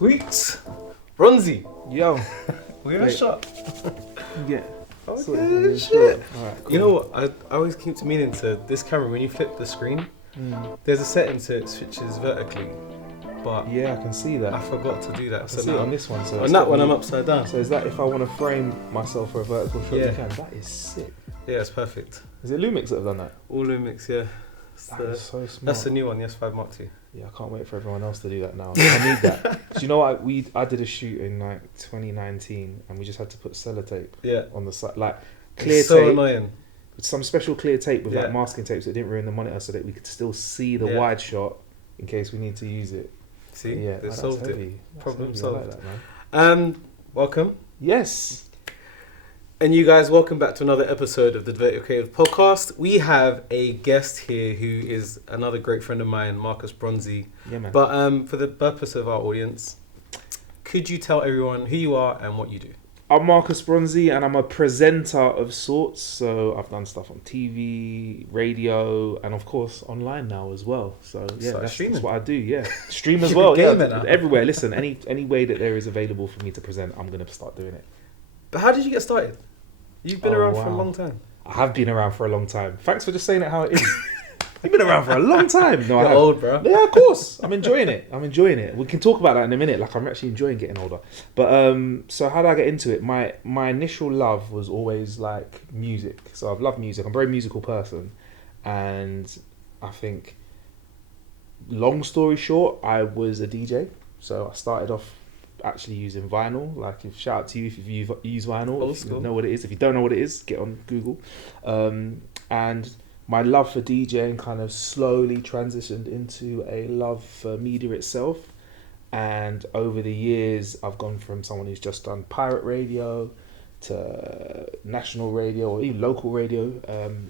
Sweet. Bronzy. Yo. We're in a shot. Yeah. Okay, shit. Alright, cool. You know what? I always keep meaning to this camera, when you flip the screen, there's a setting so it switches vertically. But yeah, I can see that. I forgot to do that. I can see it on this one. So on that one, I'm upside down. So is that if I want to frame myself for a vertical shot, Yeah. you can? That is sick. Yeah, it's perfect. Is it Lumix that have done that? All Lumix, yeah. That is so smart. That's the new one, the S5 Mark II. Yeah, I can't wait for everyone else to do that now. I need that. Do you know what? I did a shoot in like 2019 and we just had to put sellotape on the side. Like clear it's so tape. annoying. Some special clear tape with like masking tape so it didn't ruin the monitor so that we could still see the wide shot in case we need to use it. See? Yeah, they solved it. Problem heavy. solved. I like that, man. Welcome. Yes. And you guys, welcome back to another episode of the Vertical Creative Podcast. We have a guest here who is another great friend of mine, Marcus Bronzy. Yeah, man. But for the purpose of our audience, could you tell everyone who you are and what you do? I'm Marcus Bronzy and I'm a presenter of sorts. So I've done stuff on TV, radio, and of course online now as well. So yeah, that's what I do. Yeah, stream as well. Yeah, everywhere. Listen, any way that there is available for me to present, I'm gonna start doing it. But how did you get started? You've been around for a long time. I have been around for a long time. Thanks for just saying it how it is. You've been around for a long time. No, You're old, bro. Yeah, of course. I'm enjoying it. We can talk about that in a minute. Like, I'm actually enjoying getting older. But so how did I get into it? My initial love was always like music. So I've loved music. I'm a very musical person, and I think, long story short, I was a DJ. So I started off actually using vinyl. Like, shout out to you if you use vinyl. If you know what it is. If you don't know what it is, get on Google. And my love for DJing kind of slowly transitioned into a love for media itself. And over the years, I've gone from someone who's just done pirate radio to national radio or even local radio.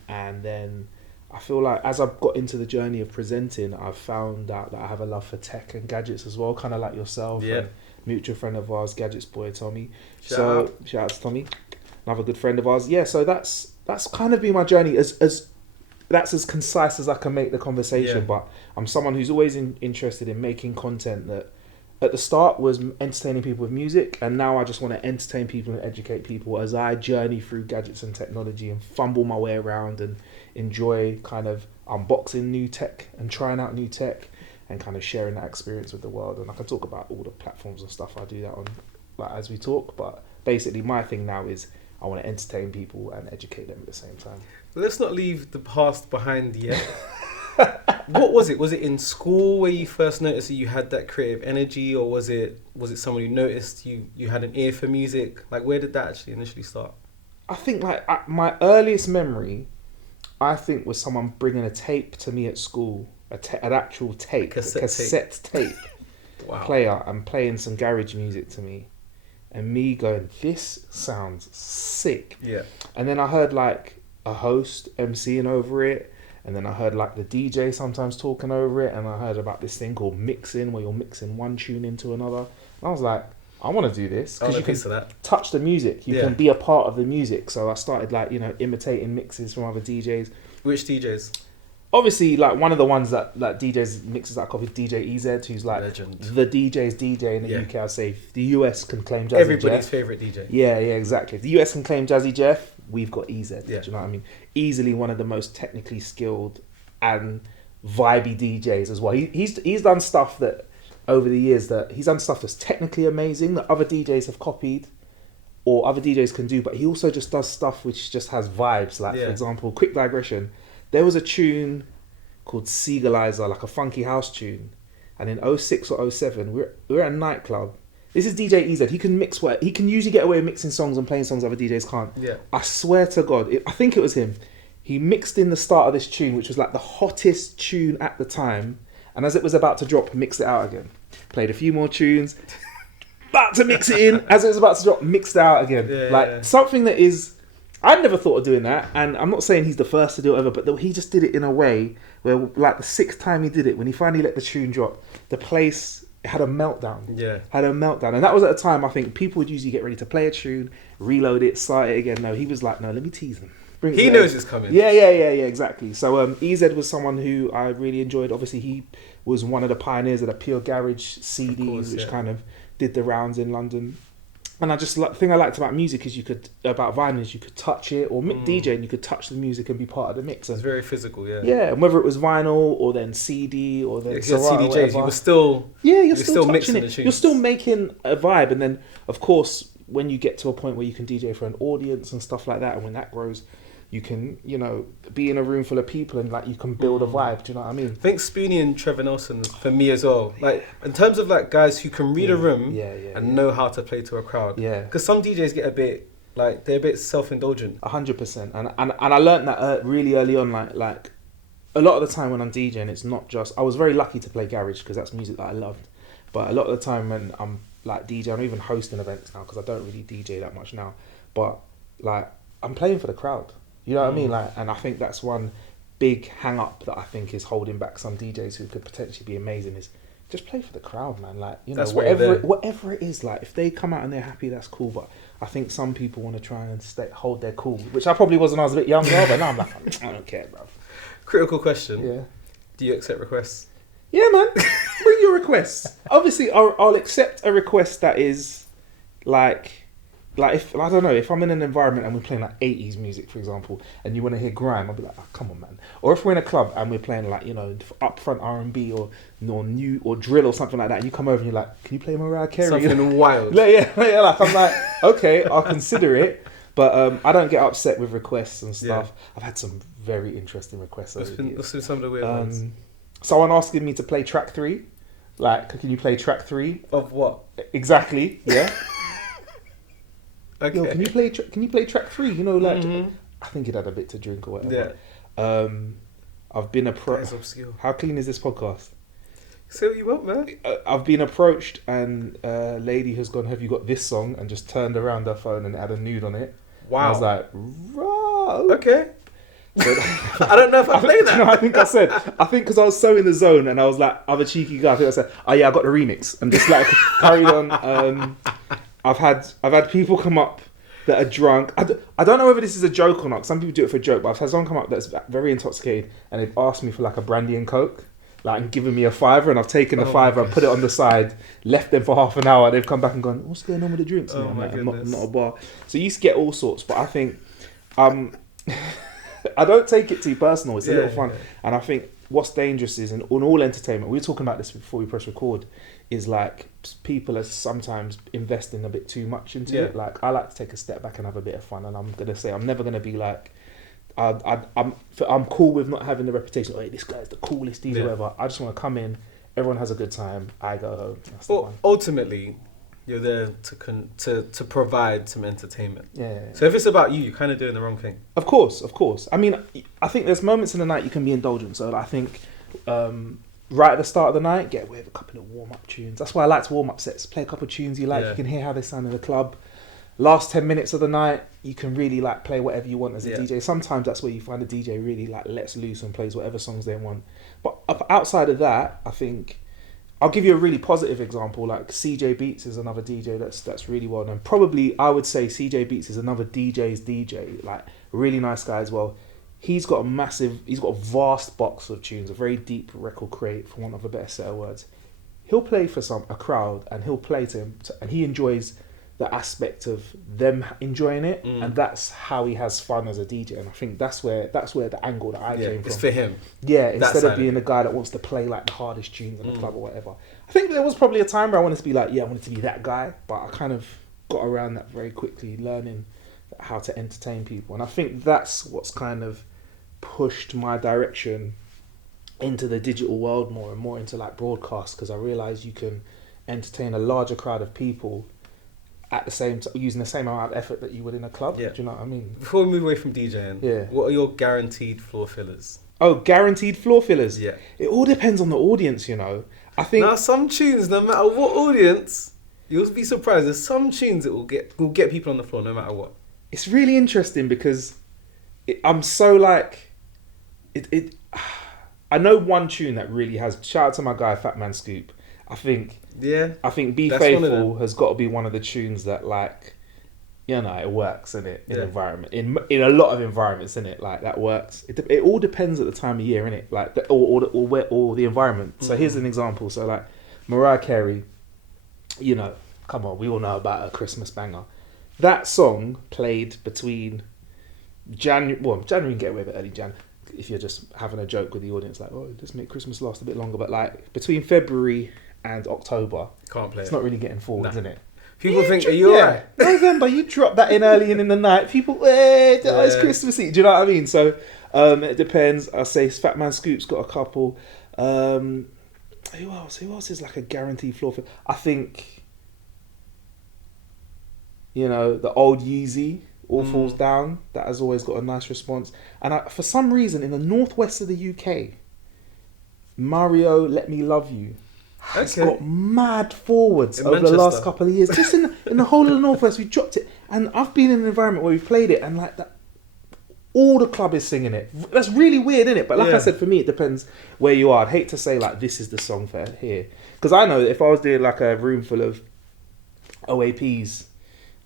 And then I feel like as I've got into the journey of presenting, I've found out that I have a love for tech and gadgets as well, kind of like yourself. Yeah. And mutual friend of ours, Gadgets Boy, Tommy. Shout out to Tommy, another good friend of ours. Yeah, so that's kind of been my journey that's as concise as I can make the conversation, but I'm someone who's always interested in making content that at the start was entertaining people with music, and now I just want to entertain people and educate people as I journey through gadgets and technology and fumble my way around and enjoy kind of unboxing new tech and trying out new tech and kind of sharing that experience with the world. And I can talk about all the platforms and stuff I do that on, like, as we talk, but basically my thing now is I want to entertain people and educate them at the same time. Let's not leave the past behind yet. What was it? Was it in school where you first noticed that you had that creative energy, or was it someone who noticed you had an ear for music? Like, where did that actually initially start? I think like my earliest memory, I think, was someone bringing a tape to me at school, an actual tape, a cassette tape player, and playing some garage music to me. And me going, this sounds sick. Yeah. And then I heard like a host MCing over it, and then I heard like the DJ sometimes talking over it, and I heard about this thing called mixing, where you're mixing one tune into another. And I was like, I want to do this because you can touch the music, you can be a part of the music. So I started like, imitating mixes from other DJs. Which DJs? Obviously, like one of the ones that like DJs mixes that I copied, DJ EZ, who's like legend. The DJ's DJ in the UK. I'd say if the US can claim Jazzy everybody's Jeff, favorite DJ. Yeah, exactly. If the US can claim Jazzy Jeff, we've got EZ. Yeah. Do you know what I mean? Easily one of the most technically skilled and vibey DJs as well. He's done stuff that over the years he's done stuff that's technically amazing that other DJs have copied or other DJs can do, but he also just does stuff which just has vibes. Like, for example, quick digression. There was a tune called Seagullizer, like a funky house tune. And in 06 or 07, we're at a nightclub. This is DJ EZ. He can mix he can usually get away with mixing songs and playing songs other DJs can't. Yeah. I swear to God, I think it was him. He mixed in the start of this tune, which was like the hottest tune at the time. And as it was about to drop, mixed it out again. Played a few more tunes. About to mix it in. As it was about to drop, mixed it out again. Something that is... I'd never thought of doing that, and I'm not saying he's the first to do it ever, but he just did it in a way where, like, the sixth time he did it, when he finally let the tune drop, the place had a meltdown. Yeah. Had a meltdown. And that was at a time, I think, people would usually get ready to play a tune, reload it, start it again. No, he was like, no, let me tease him. He knows it's coming. Yeah, exactly. So EZ was someone who I really enjoyed. Obviously, he was one of the pioneers of the pure garage CDs, which kind of did the rounds in London. And the thing I liked about music is you could touch it, or DJing, you could touch the music and be part of the mix. And it's very physical, yeah. Yeah, and whether it was vinyl or then CD or then CDJs, you were still you're still mixing it. the tunes. You're still making a vibe, and then of course when you get to a point where you can DJ for an audience and stuff like that, and when that grows, you can, be in a room full of people and like you can build a vibe. Do you know what I mean? I think Spoonie and Trevor Nelson for me as well. Like in terms of like guys who can read a room and know how to play to a crowd. Yeah. Because some DJs get they're a bit self-indulgent. 100%. And I learned that really early on. Like a lot of the time when I'm DJing, it's not just. I was very lucky to play garage because that's music that I loved. But a lot of the time when I'm like DJing, I'm even hosting events now because I don't really DJ that much now. But like I'm playing for the crowd. You know what I mean? Like, and I think that's one big hang up that I think is holding back some DJs who could potentially be amazing is just play for the crowd, man. Like, that's whatever it is, like if they come out and they're happy, that's cool. But I think some people want to try and hold their cool, which I probably was when I was a bit younger, but now I'm like, I don't care, bro. Critical question. Yeah. Do you accept requests? Yeah, man. Bring your requests. Obviously, I'll accept a request that is like if I don't know, if I'm in an environment and we're playing like 80s music, for example, and you want to hear grime, I'll be like, oh, come on, man. Or if we're in a club and we're playing like upfront R&B or new or drill or something like that, and you come over and you're like, can you play Mariah Carey? Something wild. Like I'm like, okay, I'll consider it, but I don't get upset with requests and stuff. Yeah. I've had some very interesting requests. What's been some of the weird ones? Someone asking me to play track 3. Like, can you play track 3 of what exactly? Yeah. Okay. Yo, can you play track 3? I think it had a bit to drink or whatever. Yeah. I've been approached. How clean is this podcast? Say what you want, man. I've been approached, and a lady has gone, "Have you got this song?" and just turned around her phone and it had a nude on it. Wow. And I was like, "Bro, okay." I don't know if I played that. No, I think because I was so in the zone, and I was like, I'm a cheeky guy. I think I said, "Oh yeah, I got the remix," and just like carried on. I've had people come up that are drunk. I don't know whether this is a joke or not. Some people do it for a joke, but I've had someone come up that's very intoxicated and they've asked me for like a brandy and coke, like, and given me a £5, and I've taken the £5 and put it on the side, left them for half an hour. They've come back and gone, "What's going on with the drinks?" Oh, my goodness. I'm not a bar. So you used to get all sorts, but I think I don't take it too personal. It's a little fun, and I think what's dangerous is in all entertainment. We were talking about this before we press record. Is like people are sometimes investing a bit too much into it. Like I like to take a step back and have a bit of fun, and I'm gonna say I'm never gonna be like I'm cool with not having the reputation. Oh, hey, this guy's the coolest DJ, whatever. I just want to come in. Everyone has a good time. I go home. Well, ultimately, you're there to provide some entertainment. Yeah. So if it's about you, you're kind of doing the wrong thing. Of course. I mean, I think there's moments in the night you can be indulgent. So I think. Right at the start of the night, get away with a couple of warm-up tunes. That's why I like to warm-up sets. Play a couple of tunes you like. You can hear how they sound in the club. Last 10 minutes of the night, you can really like play whatever you want as a DJ. Sometimes that's where you find a DJ really like lets loose and plays whatever songs they want. But outside of that, I think I'll give you a really positive example. Like CJ Beats is another DJ that's really well known. Probably I would say CJ Beats is another DJ's DJ. Like really nice guy as well. He's got a vast box of tunes, a very deep record crate, for want of a better set of words. He'll play for a crowd, and he'll play to him, and he enjoys the aspect of them enjoying it, and that's how he has fun as a DJ. And I think that's where the angle that I came from. It's for him. Yeah, instead of being the guy that wants to play like the hardest tunes in the club or whatever. I think there was probably a time where I wanted to be like, I wanted to be that guy, but I kind of got around that very quickly, learning how to entertain people. And I think that's what's kind of pushed my direction into the digital world more and more, into like broadcast, because I realised you can entertain a larger crowd of people at the same time, using the same amount of effort that you would in a club. Do you know what I mean? Before we move away from DJing, what are your guaranteed floor fillers? Oh, guaranteed floor fillers? Yeah. It all depends on the audience, I think now some tunes, no matter what audience, you'll be surprised. There's some tunes that will get people on the floor no matter what. It's really interesting because I'm so like I know one tune that really has. Shout out to my guy Fatman Scoop. I think Be Faithful has got to be one of the tunes that, like, you know, it works, innit? In environment, in a lot of environments, innit? Like that works. It all depends at the time of year, innit? Like or the environment. So here's an example. So like Mariah Carey, you know, come on, we all know about her Christmas banger. That song played between January you can get away with it early Jan if you're just having a joke with the audience, like, oh, let's make Christmas last a bit longer. But like between February and October, can't play it's it. not really getting forwards, innit? People think, are you alright? November, you drop that in early and in the night. People, it's Christmassy. Do you know what I mean? So it depends. I say Fatman Scoop's got a couple. Who else? Who else is like a guaranteed floor for? I think, you know, the old Yeezy, All Falls Down. That has always got a nice response. And for some reason, in the northwest of the UK, Mario, Let Me Love You. It's got mad forwards over the last couple of years. Just in the whole of the northwest, we dropped it, and I've been in an environment where we've played it, and like that, all the club is singing it. That's really weird, isn't it? But like I said, for me, it depends where you are. I'd hate to say like this is the song for here, because I know that if I was doing like a room full of OAPs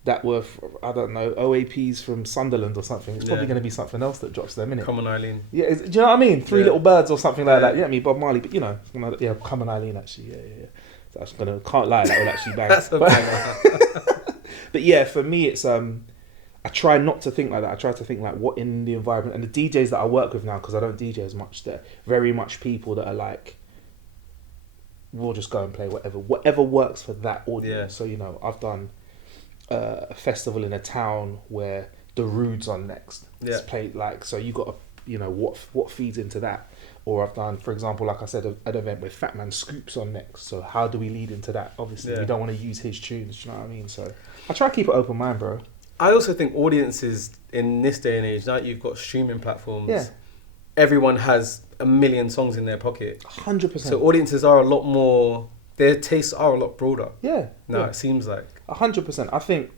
that were, I don't know, OAPs from Sunderland or something, it's probably going to be something else that drops them, innit? Come on, Eileen. Yeah, do you know what I mean? Three Little Birds or something like that. Yeah, I mean Bob Marley, but you know, Come on, Eileen. Actually, yeah. So can't lie, that would actually bang. That's a banger. But yeah, for me, it's I try not to think like that. I try to think like what in the environment, and the DJs that I work with now, because I don't DJ as much. They're very much people that are like, we'll just go and play whatever works for that audience. Yeah. So you know, I've done a festival in a town where Darude's on next. It's played like, so you got to, you know, what feeds into that. Or I've done, for example, like I said, an event with Fatman Scoop's on next. So how do we lead into that? Obviously, we don't want to use his tunes. Do you know what I mean? So I try to keep an open mind, bro. I also think audiences in this day and age, now you've got streaming platforms. Yeah. Everyone has a million songs in their pocket. 100%. So audiences are a lot more. Their tastes are a lot broader. Yeah. Now it seems like 100%. I think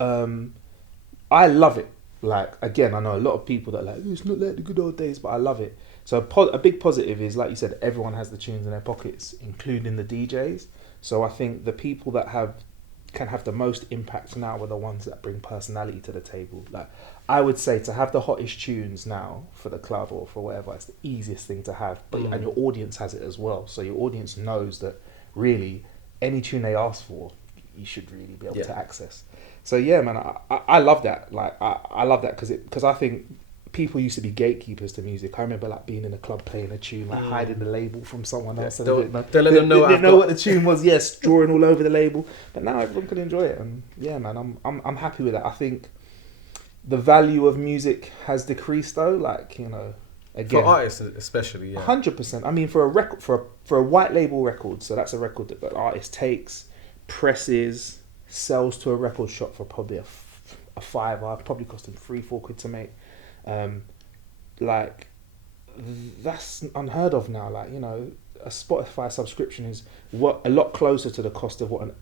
I love it. Like, again, I know a lot of people that are like, it's not like the good old days, but I love it. So a big positive is, like you said, everyone has the tunes in their pockets, including the DJs. So I think the people that can have the most impact now are the ones that bring personality to the table. Like, I would say to have the hottest tunes now for the club or for whatever, it's the easiest thing to have. But and your audience has it as well. So your audience knows that really any tune they ask for, you should really be able to access. So yeah, man, I love that. Like I love that because I think people used to be gatekeepers to music. I remember like being in a club playing a tune, like hiding the label from someone else. Don't let them know. They didn't know what the tune was. Yes, drawing all over the label. But now everyone can enjoy it, and yeah, man, I'm happy with that. I think the value of music has decreased though. Like, you know, again, for artists especially, 100%. I mean, for a record, for a white label record, so that's a record that the artist takes, presses, sells to a record shop for probably a fiver, probably cost him £3-4 to make. Like, that's unheard of now. Like, you know, a Spotify subscription is a lot closer to the cost of what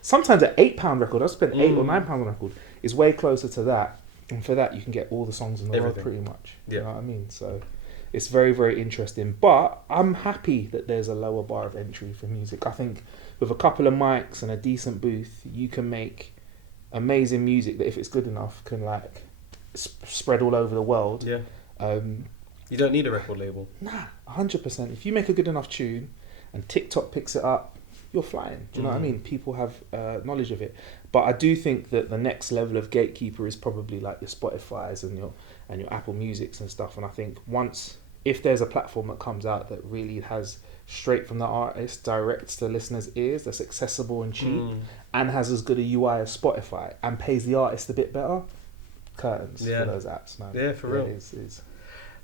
sometimes an £8 record. I spent £8 or £9 on a record is way closer to that, and for that you can get all the songs in the world pretty much. You know what I mean? So it's very, very interesting. But I'm happy that there's a lower bar of entry for music. I think with a couple of mics and a decent booth, you can make amazing music that, if it's good enough, can like spread all over the world. Yeah. You don't need a record label. Nah, 100%. If you make a good enough tune and TikTok picks it up, you're flying. Do you know what I mean? People have knowledge of it. But I do think that the next level of gatekeeper is probably like your Spotify's and your Apple Musics and stuff. And I think if there's a platform that comes out that really has straight from the artist, directs to listeners' ears, that's accessible and cheap, and has as good a UI as Spotify, and pays the artist a bit better, curtains for those apps, man. Yeah, for real. It's...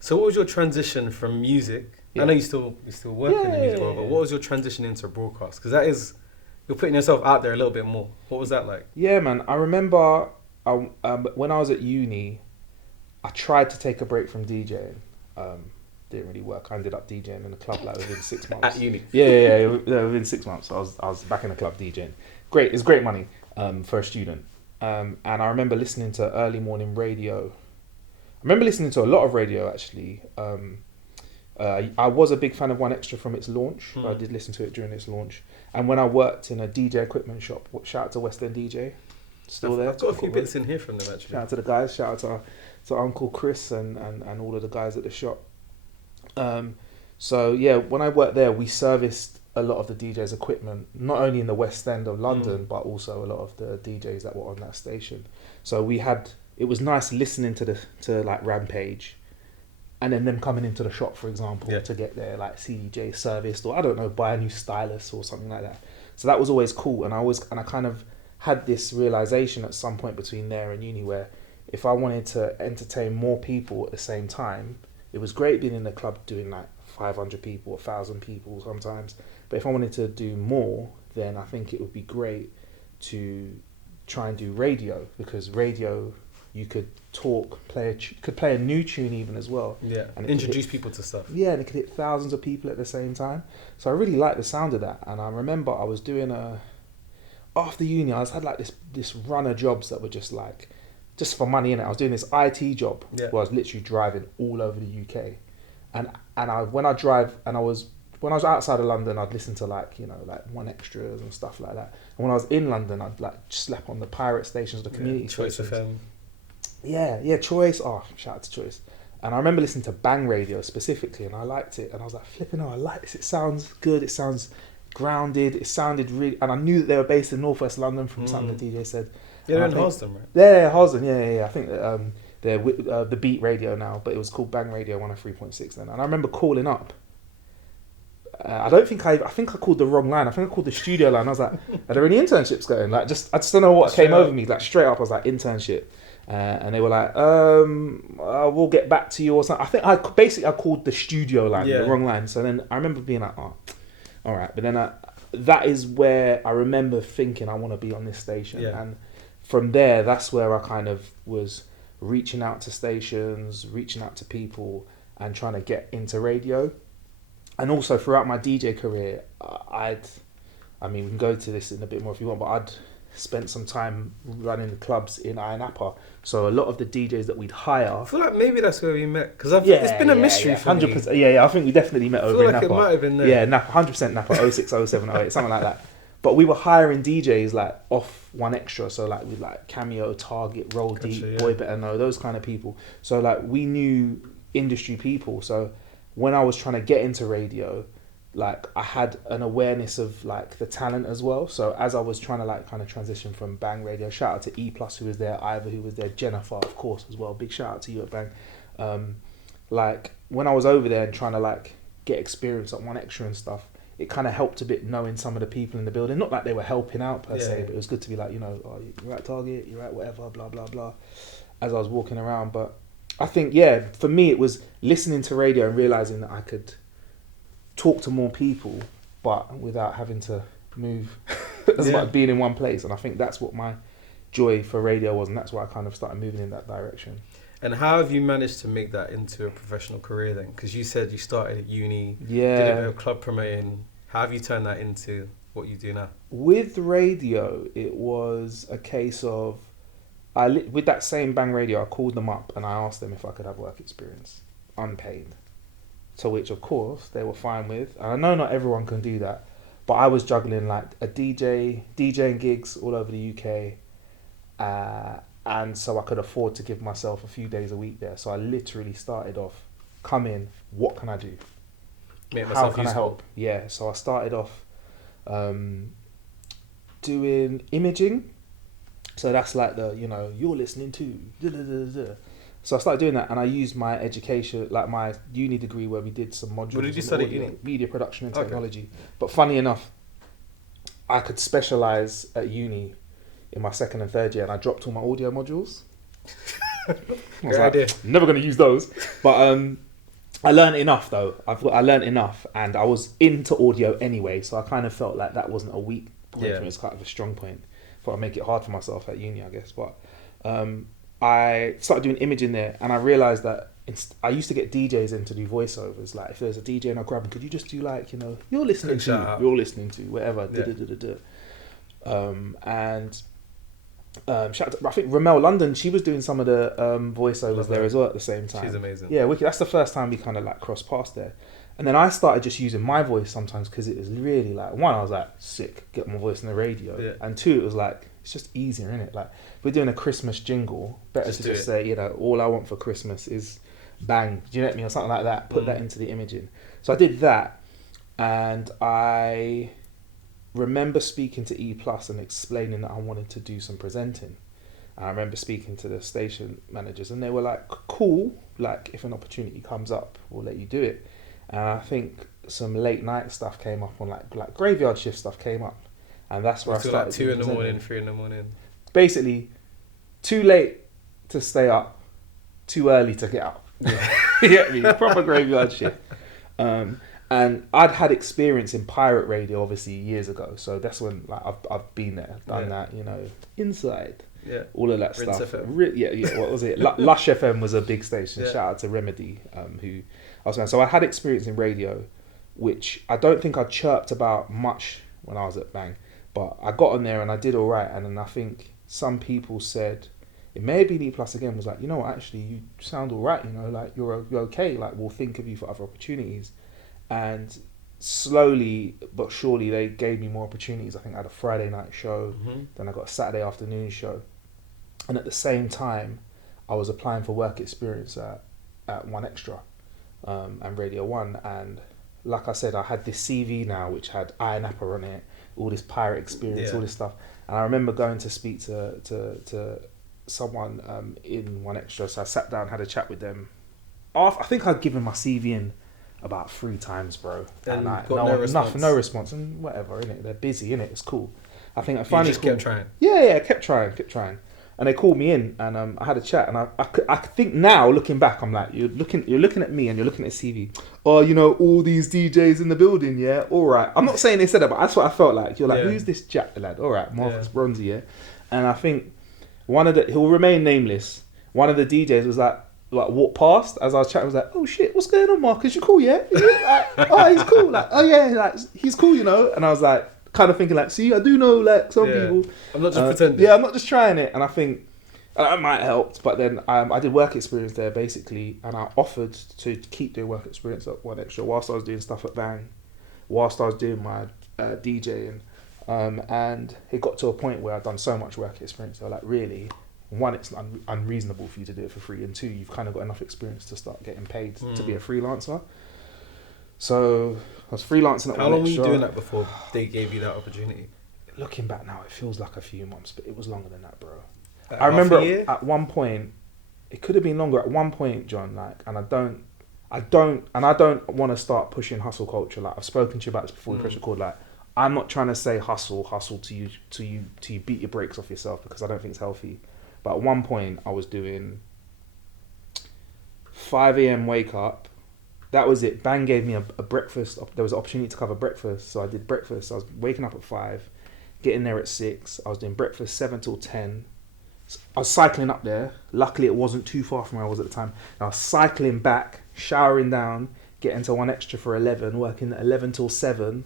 So what was your transition from music? I know you still work in the music world, but what was your transition into broadcast? Because you're putting yourself out there a little bit more. What was that like? Yeah, man. I remember when I was at uni, I tried to take a break from DJing. Didn't really work. I ended up DJing in a club like within 6 months. At uni? Yeah, within 6 months. I was back in the club DJing. Great. It's great money for a student. And I remember listening to early morning radio. I remember listening to a lot of radio, actually. I was a big fan of One Extra from its launch. I did listen to it during its launch. And when I worked in a DJ equipment shop, shout out to West End DJ. still there. I've got a few bits in here from them actually. Shout out to the guys. Shout out to Uncle Chris and all of the guys at the shop. So yeah, when I worked there, we serviced a lot of the DJs' equipment, not only in the West End of London, but also a lot of the DJs that were on that station. So it was nice listening to like Rampage, and then them coming into the shop, for example, to get their like CDJ serviced, or I don't know, buy a new stylus or something like that. So that was always cool, and I kind of had this realization at some point between there and uni where if I wanted to entertain more people at the same time, it was great being in the club doing like 500 people, 1,000 people sometimes. But if I wanted to do more, then I think it would be great to try and do radio, because radio, you could talk, could play a new tune even as well. Yeah, and introduce people to stuff. Yeah, and it could hit thousands of people at the same time. So I really liked the sound of that. And I remember I was doing after uni, I had like this run of jobs that were just for money, innit? I was doing this IT job where I was literally driving all over the UK. When I was outside of London, I'd listen to like 1Extras and stuff like that. And when I was in London, I'd like slept on the pirate stations, the community Choice stations. FM. Yeah, Choice. Oh, shout out to Choice. And I remember listening to Bang Radio specifically, and I liked it. And I was like, flipping, I like this. It sounds good. It sounds grounded. It sounded really. And I knew that they were based in Northwest London from something the DJ said. Yeah, they're in Halston, right? Yeah, Halston. Yeah. I think that they're the Beat Radio now, but it was called Bang Radio 103.6 then. And I remember calling up. I think I called the wrong line. I think I called the studio line. I was like, "Are there any internships going?" I just don't know what came over me. Like straight up, I was like, "Internship," and they were like, "We'll get back to you" or something. I think I called the studio line, the wrong line. So then I remember being like, "Oh, all right." But then that is where I remember thinking I want to be on this station, and from there, that's where I kind of was reaching out to stations, reaching out to people, and trying to get into radio. And also throughout my DJ career, we can go to this in a bit more if you want, but I'd spent some time running clubs in Ayia Napa. So a lot of the DJs that we'd hire... I feel like maybe that's where we met, because it's been a mystery for 100%, me. Yeah, I think we definitely met over in Napa. I feel like it might have been there. Yeah, Napa, 100% Napa, 06, 07, 08, something like that. But we were hiring DJs like off 1Extra, so like with like Cameo, Target, Roll Deep, Boy Better Know, those kind of people. So like we knew industry people, so... when I was trying to get into radio, like I had an awareness of like the talent as well. So as I was trying to like kind of transition from Bang Radio, shout out to E Plus who was there, Ivor who was there, Jennifer of course as well. Big shout out to you at Bang. Like when I was over there and trying to like get experience at 1Extra and stuff, it kind of helped a bit knowing some of the people in the building. Not like they were helping out per se, but it was good to be like, you're at Target, you're at whatever, blah blah blah. As I was walking around, but. I think, for me it was listening to radio and realising that I could talk to more people, but without having to move as much, being in one place. And I think that's what my joy for radio was, and that's why I kind of started moving in that direction. And how have you managed to make that into a professional career then? Because you said you started at uni, did a bit of club promoting. How have you turned that into what you do now? With radio, it was a case of, with that same Bang Radio, I called them up and I asked them if I could have work experience, unpaid. To which, of course, they were fine with. And I know not everyone can do that, but I was juggling like DJing gigs all over the UK, and so I could afford to give myself a few days a week there. So I literally started off, come in, what can I do? How can I help? Yeah, so I started off doing imaging. So that's like you're listening to. So I started doing that, and I used my education, like my uni degree, where we did some modules. What did you study? Uni? Media production and technology. Okay. But funny enough, I could specialise at uni in my second and third year, and I dropped all my audio modules. Great idea. Never going to use those, but I learned enough though. I learned enough, and I was into audio anyway, so I kind of felt like that wasn't a weak point for me. It's kind of a strong point. Thought I'd make it hard for myself at uni, I guess. But I started doing imaging there, and I realised that I used to get DJs in to do voiceovers. Like if there's a DJ and I grab him, could you just do like you're listening to whatever. Shout out to, I think Ramel London, she was doing some of the voiceovers there as well at the same time. She's amazing. Yeah, wicked. That's the first time we kind of like crossed paths there. And then I started just using my voice sometimes because it was really like, one, I was like, sick, get my voice in the radio. Yeah. And two, it was like, it's just easier, isn't it? Like, if we're doing a Christmas jingle, better to just say, you know, all I want for Christmas is bang. Do you know what I mean? Or something like that. Put that into the imaging. So I did that. And I remember speaking to E Plus and explaining that I wanted to do some presenting. And I remember speaking to the station managers and they were like, cool. Like, if an opportunity comes up, we'll let you do it. And I think some late night stuff came up on like graveyard shift stuff came up, and that's where I started. Like 2 in the morning, 3 in the morning. Basically, too late to stay up, too early to get up. Yeah. You get me? Proper graveyard shift. And I'd had experience in pirate radio obviously years ago, so that's when like I've been there, done that, you know, inside. Yeah. All of that Rinse stuff. FM. Yeah. What was it? Lush FM was a big station. Yeah. Shout out to Remedy, who I was saying. So I had experience in radio, which I don't think I chirped about much when I was at Bang, but I got on there and I did all right. And then I think some people said, it may have been E Plus again, was like, you know what, actually you sound all right. You know, like you're okay. Like we'll think of you for other opportunities. And slowly but surely they gave me more opportunities. I think I had a Friday night show, then I got a Saturday afternoon show, and at the same time I was applying for work experience at 1Extra and Radio 1, and like I said, I had this CV now which had Ayia Napa on it, all this pirate experience, all this stuff, and I remember going to speak to someone in 1Extra, so I sat down, had a chat with them. I think I'd given my CV in about 3 times, bro. And like, got no response. No response, and whatever, innit? They're busy, innit? It's cool. I think I finally kept trying. Yeah, kept trying. And they called me in, and I had a chat, and I think now, looking back, I'm like, you're looking at me, and you're looking at CV. Oh, you know, all these DJs in the building, yeah? All right. I'm not saying they said that, but that's what I felt like. You're like, who's this Jack lad? All right, Marcus Bronzy, yeah? And I think he'll remain nameless, one of the DJs was like walked past as I was chatting, was like, oh shit, what's going on, Marcus? You cool, yeah? Oh, he's cool. Like, oh yeah, like he's cool, you know? And I was like, kind of thinking like, see, I do know like some people. I'm not just pretending. Yeah, I'm not just trying it. And I think that might help. But then I did work experience there basically, and I offered to keep doing work experience at 1Extra whilst I was doing stuff at Bang, whilst I was doing my DJing. And it got to a point where I'd done so much work experience. They were like, really? One, it's unreasonable for you to do it for free, and two, you've kind of got enough experience to start getting paid to be a freelancer. So I was freelancing at 1Extra. How long were you doing that before they gave you that opportunity? Looking back now, it feels like a few months, but it was longer than that, bro. I remember at one point, it could have been longer. At one point, John, like, and I don't want to start pushing hustle culture. Like I've spoken to you about this before. We press record. Like I'm not trying to say hustle to you beat your brakes off yourself, because I don't think it's healthy. But at one point, I was doing 5 a.m. wake up. That was it. Bang gave me a breakfast. There was an opportunity to cover breakfast, so I did breakfast. I was waking up at 5, getting there at 6. I was doing breakfast 7 till 10. I was cycling up there. Luckily, it wasn't too far from where I was at the time. And I was cycling back, showering down, getting to 1Extra for 11, working 11 till 7,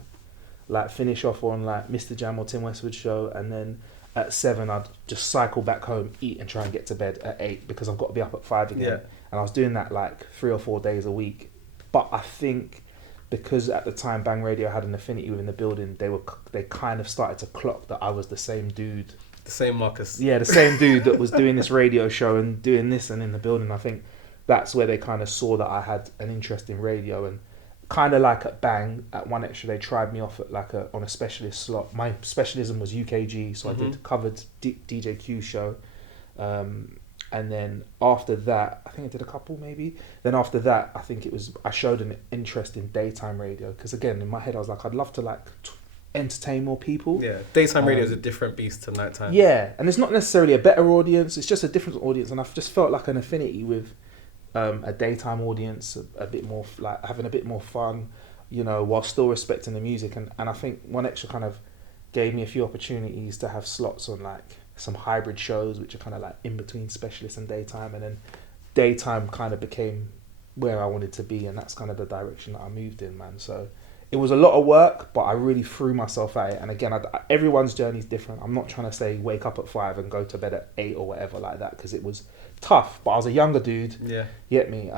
like finish off on like Mr. Jam or Tim Westwood's show, and then at 7 I'd just cycle back home, eat, and try and get to bed at 8 because I've got to be up at 5 again. And I was doing that like 3 or 4 days a week. But I think because at the time Bang Radio had an affinity within the building, they kind of started to clock that I was the same dude. The same Marcus. Yeah, the same dude that was doing this radio show and doing this and in the building. I think that's where they kind of saw that I had an interest in radio, and kind of like at Bang, at 1Extra, they tried me off at on a specialist slot. My specialism was UKG, so I did covered DJ Q show. And then after that, I think I did a couple maybe. Then after that, I think I showed an interest in daytime radio. Because again, in my head, I was like, I'd love to like entertain more people. Yeah, daytime radio is a different beast to nighttime. Yeah, and it's not necessarily a better audience. It's just a different audience. And I've just felt like an affinity with a daytime audience, a bit more like having a bit more fun, you know, while still respecting the music. And I think 1Extra kind of gave me a few opportunities to have slots on like some hybrid shows, which are kind of like in between specialist and daytime, and then daytime kind of became where I wanted to be, and that's kind of the direction that I moved in, man. So it was a lot of work, but I really threw myself at it. And again, everyone's journey is different. I'm not trying to say wake up at 5 and go to bed at 8 or whatever like that, because it was tough. But I was a younger dude. Yeah, get me.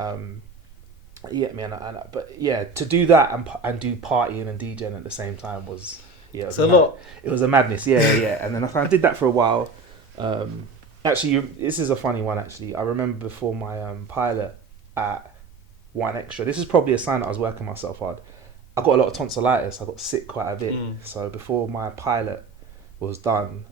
Yeah, man. But yeah, to do that and do partying and DJing at the same time was it's a lot. It was a madness. Yeah. And then I did that for a while. Actually, this is a funny one. Actually, I remember before my pilot at 1Extra. This is probably a sign that I was working myself hard. I got a lot of tonsillitis. I got sick quite a bit. So before my pilot was done,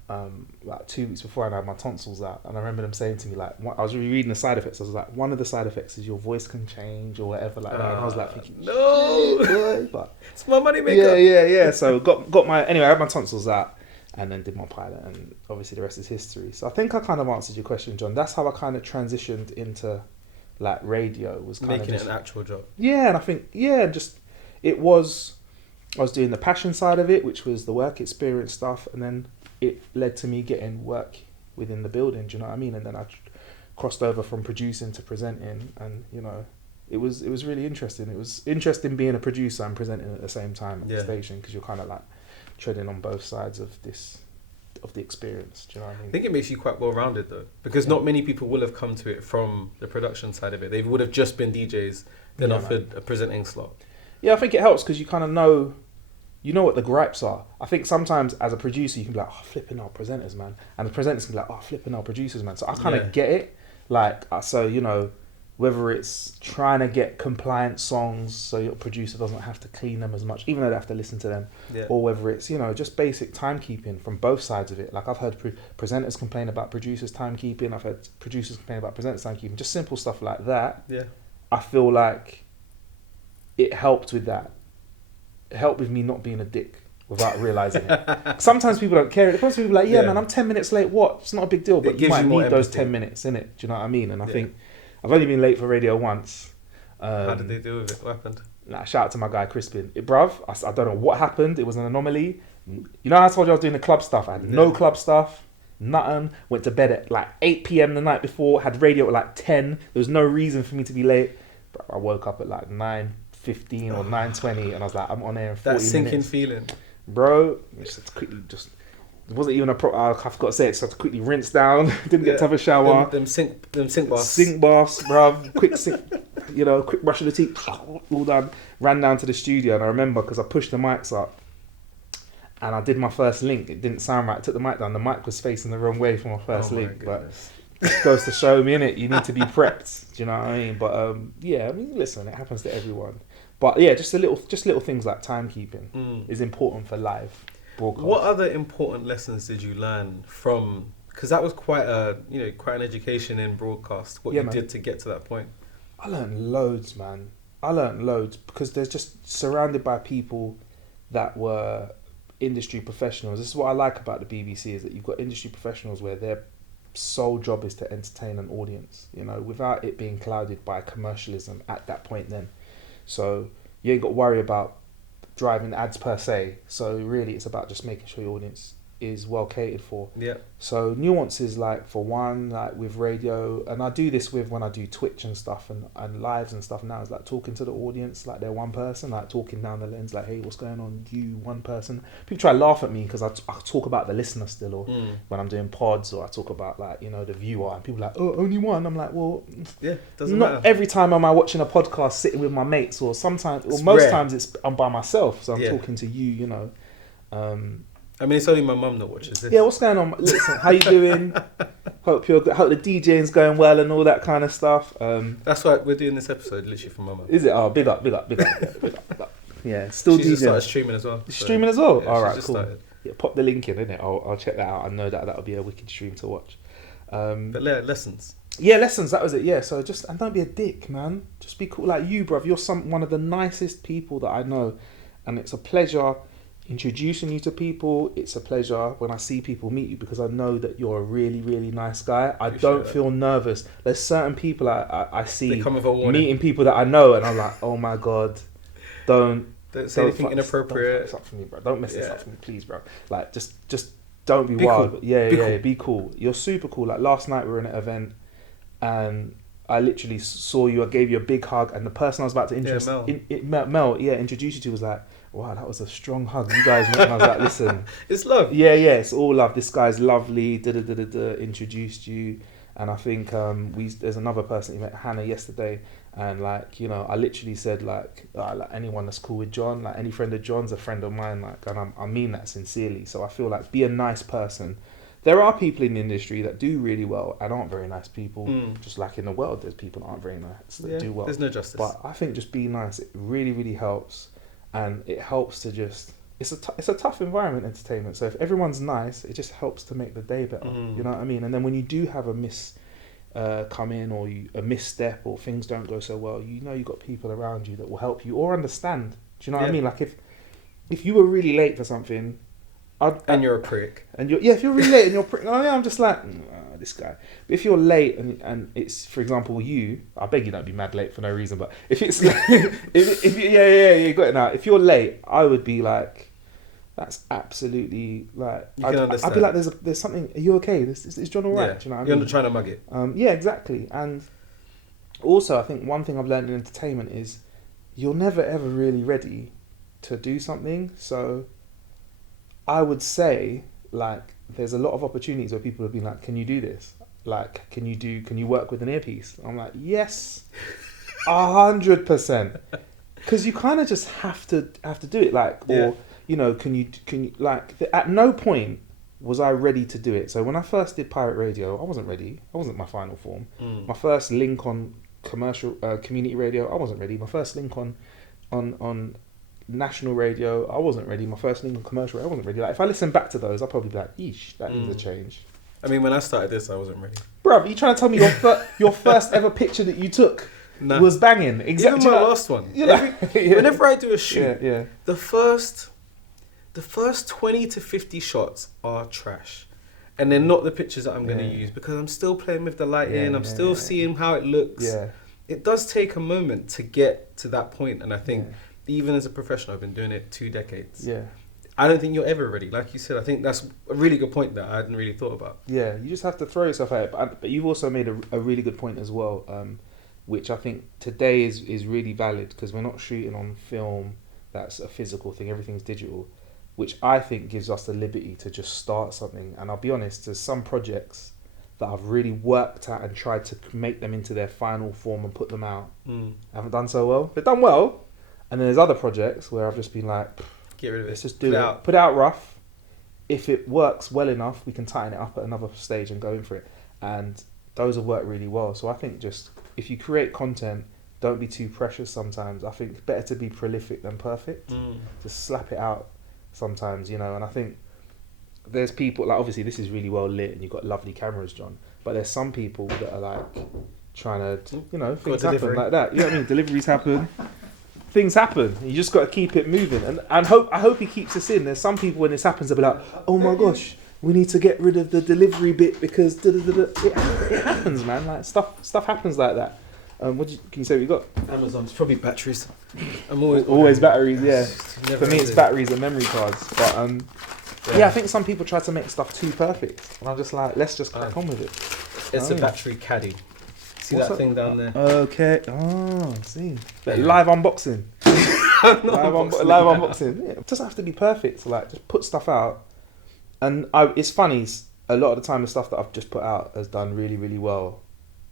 like 2 weeks before, I had my tonsils out, and I remember them saying to me, like, I was reading the side effects. I was like, one of the side effects is your voice can change or whatever, like that. And I was like, thinking, no, boy, but it's my money maker. Yeah. So got my anyway. I had my tonsils out, and then did my pilot, and obviously the rest is history. So I think I kind of answered your question, John. That's how I kind of transitioned into like radio. Was kind making of just, it an actual job. Yeah, and I think just it was. I was doing the passion side of it, which was the work experience stuff, and then it led to me getting work within the building. Do you know what I mean? And then I crossed over from producing to presenting, and you know, it was really interesting. It was interesting being a producer and presenting at the same time at the station, because you're kind of like treading on both sides of the experience. Do you know what I mean? I think it makes you quite well rounded though, because not many people will have come to it from the production side of it. They would have just been DJs, then offered a presenting slot. Yeah, I think it helps because you kind of know. You know what the gripes are. I think sometimes as a producer you can be like, oh, flipping our presenters, man. And the presenters can be like, oh, flipping our producers, man. So I kind of get it. Like, so, you know, whether it's trying to get compliant songs so your producer doesn't have to clean them as much, even though they have to listen to them. Yeah. Or whether it's, you know, just basic timekeeping from both sides of it. Like I've heard presenters complain about producers' timekeeping. I've heard producers complain about presenters' timekeeping. Just simple stuff like that. Yeah. I feel like it helped with that. Help with me not being a dick without realising it. Sometimes people don't care. Sometimes people are like, man, I'm 10 minutes late. What? It's not a big deal, but you might need those 10 minutes, innit? Do you know what I mean? And I think I've only been late for radio once. How did they deal with it? What happened? Shout out to my guy Crispin. Bruv, I don't know what happened. It was an anomaly. You know how I told you I was doing the club stuff? I had no club stuff. Nothing. Went to bed at like 8 p.m. the night before. Had radio at like 10. There was no reason for me to be late. But I woke up at like 9:15 or 9:20, and I was like, I'm on air in 40 minutes. That sinking feeling, bro. It wasn't even a pro. I forgot to say it, so I had to quickly rinse down. Didn't get to have a shower. Them sink baths. Sink baths, bro. Quick sink. You know, quick brush of the teeth. All done. Ran down to the studio, and I remember because I pushed the mics up, and I did my first link. It didn't sound right. I took the mic down. The mic was facing the wrong way for my first link, but. It goes to show me, innit? You need to be prepped. Do you know what I mean? But yeah, I mean, listen, it happens to everyone. But yeah, just little things like timekeeping is important for live broadcast. What other important lessons did you learn from? Because that was quite an education in broadcast. What you did to get to that point. I learned loads, man. Because there's just surrounded by people that were industry professionals. This is what I like about the BBC, is that you've got industry professionals where their sole job is to entertain an audience, you know, without it being clouded by commercialism at that point then. So you ain't got to worry about driving ads per se. So really it's about just making sure your audience is well catered for. Yeah. So nuances, like for one, like with radio, and I do this with when I do Twitch and stuff and lives and stuff now, is like talking to the audience like they're one person, like talking down the lens, like, hey, what's going on, you one person. People try to laugh at me because I talk about the listener still, or when I'm doing pods, or I talk about like, you know, the viewer, and people are like, oh, only one. I'm like, well, doesn't matter. Not every time am I watching a podcast sitting with my mates, or sometimes, or most times I'm by myself, so I'm talking to you, you know. I mean, it's only my mum that watches this. Yeah, what's going on? Listen, how you doing? Hope the DJing's going well and all that kind of stuff. That's why we're doing this episode literally for my mum. Is it? Oh, big up. Yeah, still she's DJing. She's started streaming as well. Streaming as well? Yeah, all right, cool. Started. Yeah, pop the link in, innit? I'll check that out. I know that'll be a wicked stream to watch. But lessons. Yeah, lessons. That was it. Yeah, so and don't be a dick, man. Just be cool. Like you, bruv. You're one of the nicest people that I know, and it's a pleasure introducing you to people. It's a pleasure when I see people meet you, because I know that you're a really, really nice guy. I don't feel nervous. There's certain people I see meeting people that I know, and I'm like, oh my god, don't say anything inappropriate. Don't mess up for me, bro. Don't mess this up for me, please, bro. Like, just don't be wild. Cool. Yeah, be cool. You're super cool. Like last night we were in an event, and I literally saw you. I gave you a big hug, and the person I was about to introduce, Mel, introduce you to, was like, wow, that was a strong hug. You guys went, and I was like, listen. It's love. Yeah, it's all love. This guy's lovely, introduced you. And I think there's another person, you met Hannah yesterday, And like, you know, I literally said like anyone that's cool with John, like any friend of John's a friend of mine, like, and I mean that sincerely. So I feel like be a nice person. There are people in the industry that do really well and aren't very nice people. Just like in the world, there's people that aren't very nice that do well. There's no justice. But I think just be nice. It really, really helps, and it helps to just. It's a tough environment, entertainment. So if everyone's nice, it just helps to make the day better. You know what I mean? And then when you do have a come in or a misstep or things don't go so well, you know you've got people around you that will help you or understand. Do you know what I mean? Like if you were really late for something, and you're a prick, and if you're really late and you're a prick, I'm just like this guy. But if you're late and it's, for example, I beg you don't be mad late for no reason. But if it's if you got it now. If you're late, I would be like, that's absolutely like. I'd be like, there's something. Are you okay? Is John alright? Yeah. Do you know what I mean? You're not trying to mug it. Yeah, exactly. And also, I think one thing I've learned in entertainment is you're never ever really ready to do something. So I would say, like, there's a lot of opportunities where people have been like, can you do this? Like, can you work with an earpiece? I'm like, yes, 100%. Because you kind of just have to do it. Like, or, you know, can you like, at no point was I ready to do it. So when I first did pirate radio, I wasn't ready. I wasn't my final form. My first link on commercial community radio, I wasn't ready. My first link on national radio, I wasn't ready. My first link on commercial radio, I wasn't ready. Like, if I listen back to those, I'll probably be like, eesh, that needs a change. I mean, when I started this, I wasn't ready. Bruv, you trying to tell me your first ever picture that you took was banging? Exactly. Even my last one. Whenever I do a shoot, the first 20 to 50 shots are trash. And they're not the pictures that I'm going to use because I'm still playing with the lighting. I'm still seeing how it looks. Yeah. It does take a moment to get to that point. And I think even as a professional, I've been doing it 2 decades. Yeah. I don't think you're ever ready. Like you said, I think that's a really good point that I hadn't really thought about. Yeah, you just have to throw yourself at it. But you've also made a really good point as well, which I think today is really valid because we're not shooting on film. That's a physical thing. Everything's digital, which I think gives us the liberty to just start something. And I'll be honest, there's some projects that I've really worked at and tried to make them into their final form and put them out. Haven't done so well. They've done well. And then there's other projects where I've just been like, get rid of it. Let's just do it. Put it out rough. If it works well enough, we can tighten it up at another stage and go in for it. And those have worked really well. So I think just, if you create content, don't be too precious sometimes. I think it's better to be prolific than perfect. Just slap it out sometimes, you know. And I think there's people, like, obviously this is really well lit and you've got lovely cameras, John. But there's some people that are like trying to, you know, things happen like that. You know what I mean? Deliveries happen. Things happen. You just got to keep it moving, and I hope he keeps us in. There's some people when this happens, they'll be like, "Oh my gosh, we need to get rid of the delivery bit because it happens, man. Like stuff happens like that." Can you say what you got? Amazon. It's probably batteries. I'm always batteries. Yeah. For me, it's batteries and memory cards. But I think some people try to make stuff too perfect, and I'm just like, let's just crack on with it. It's a battery caddy. See that thing down there? Okay. Oh, see. Live unboxing. live unboxing. Yeah. It doesn't have to be perfect. So, like, just put stuff out. And it's funny. A lot of the time, the stuff that I've just put out has done really, really well.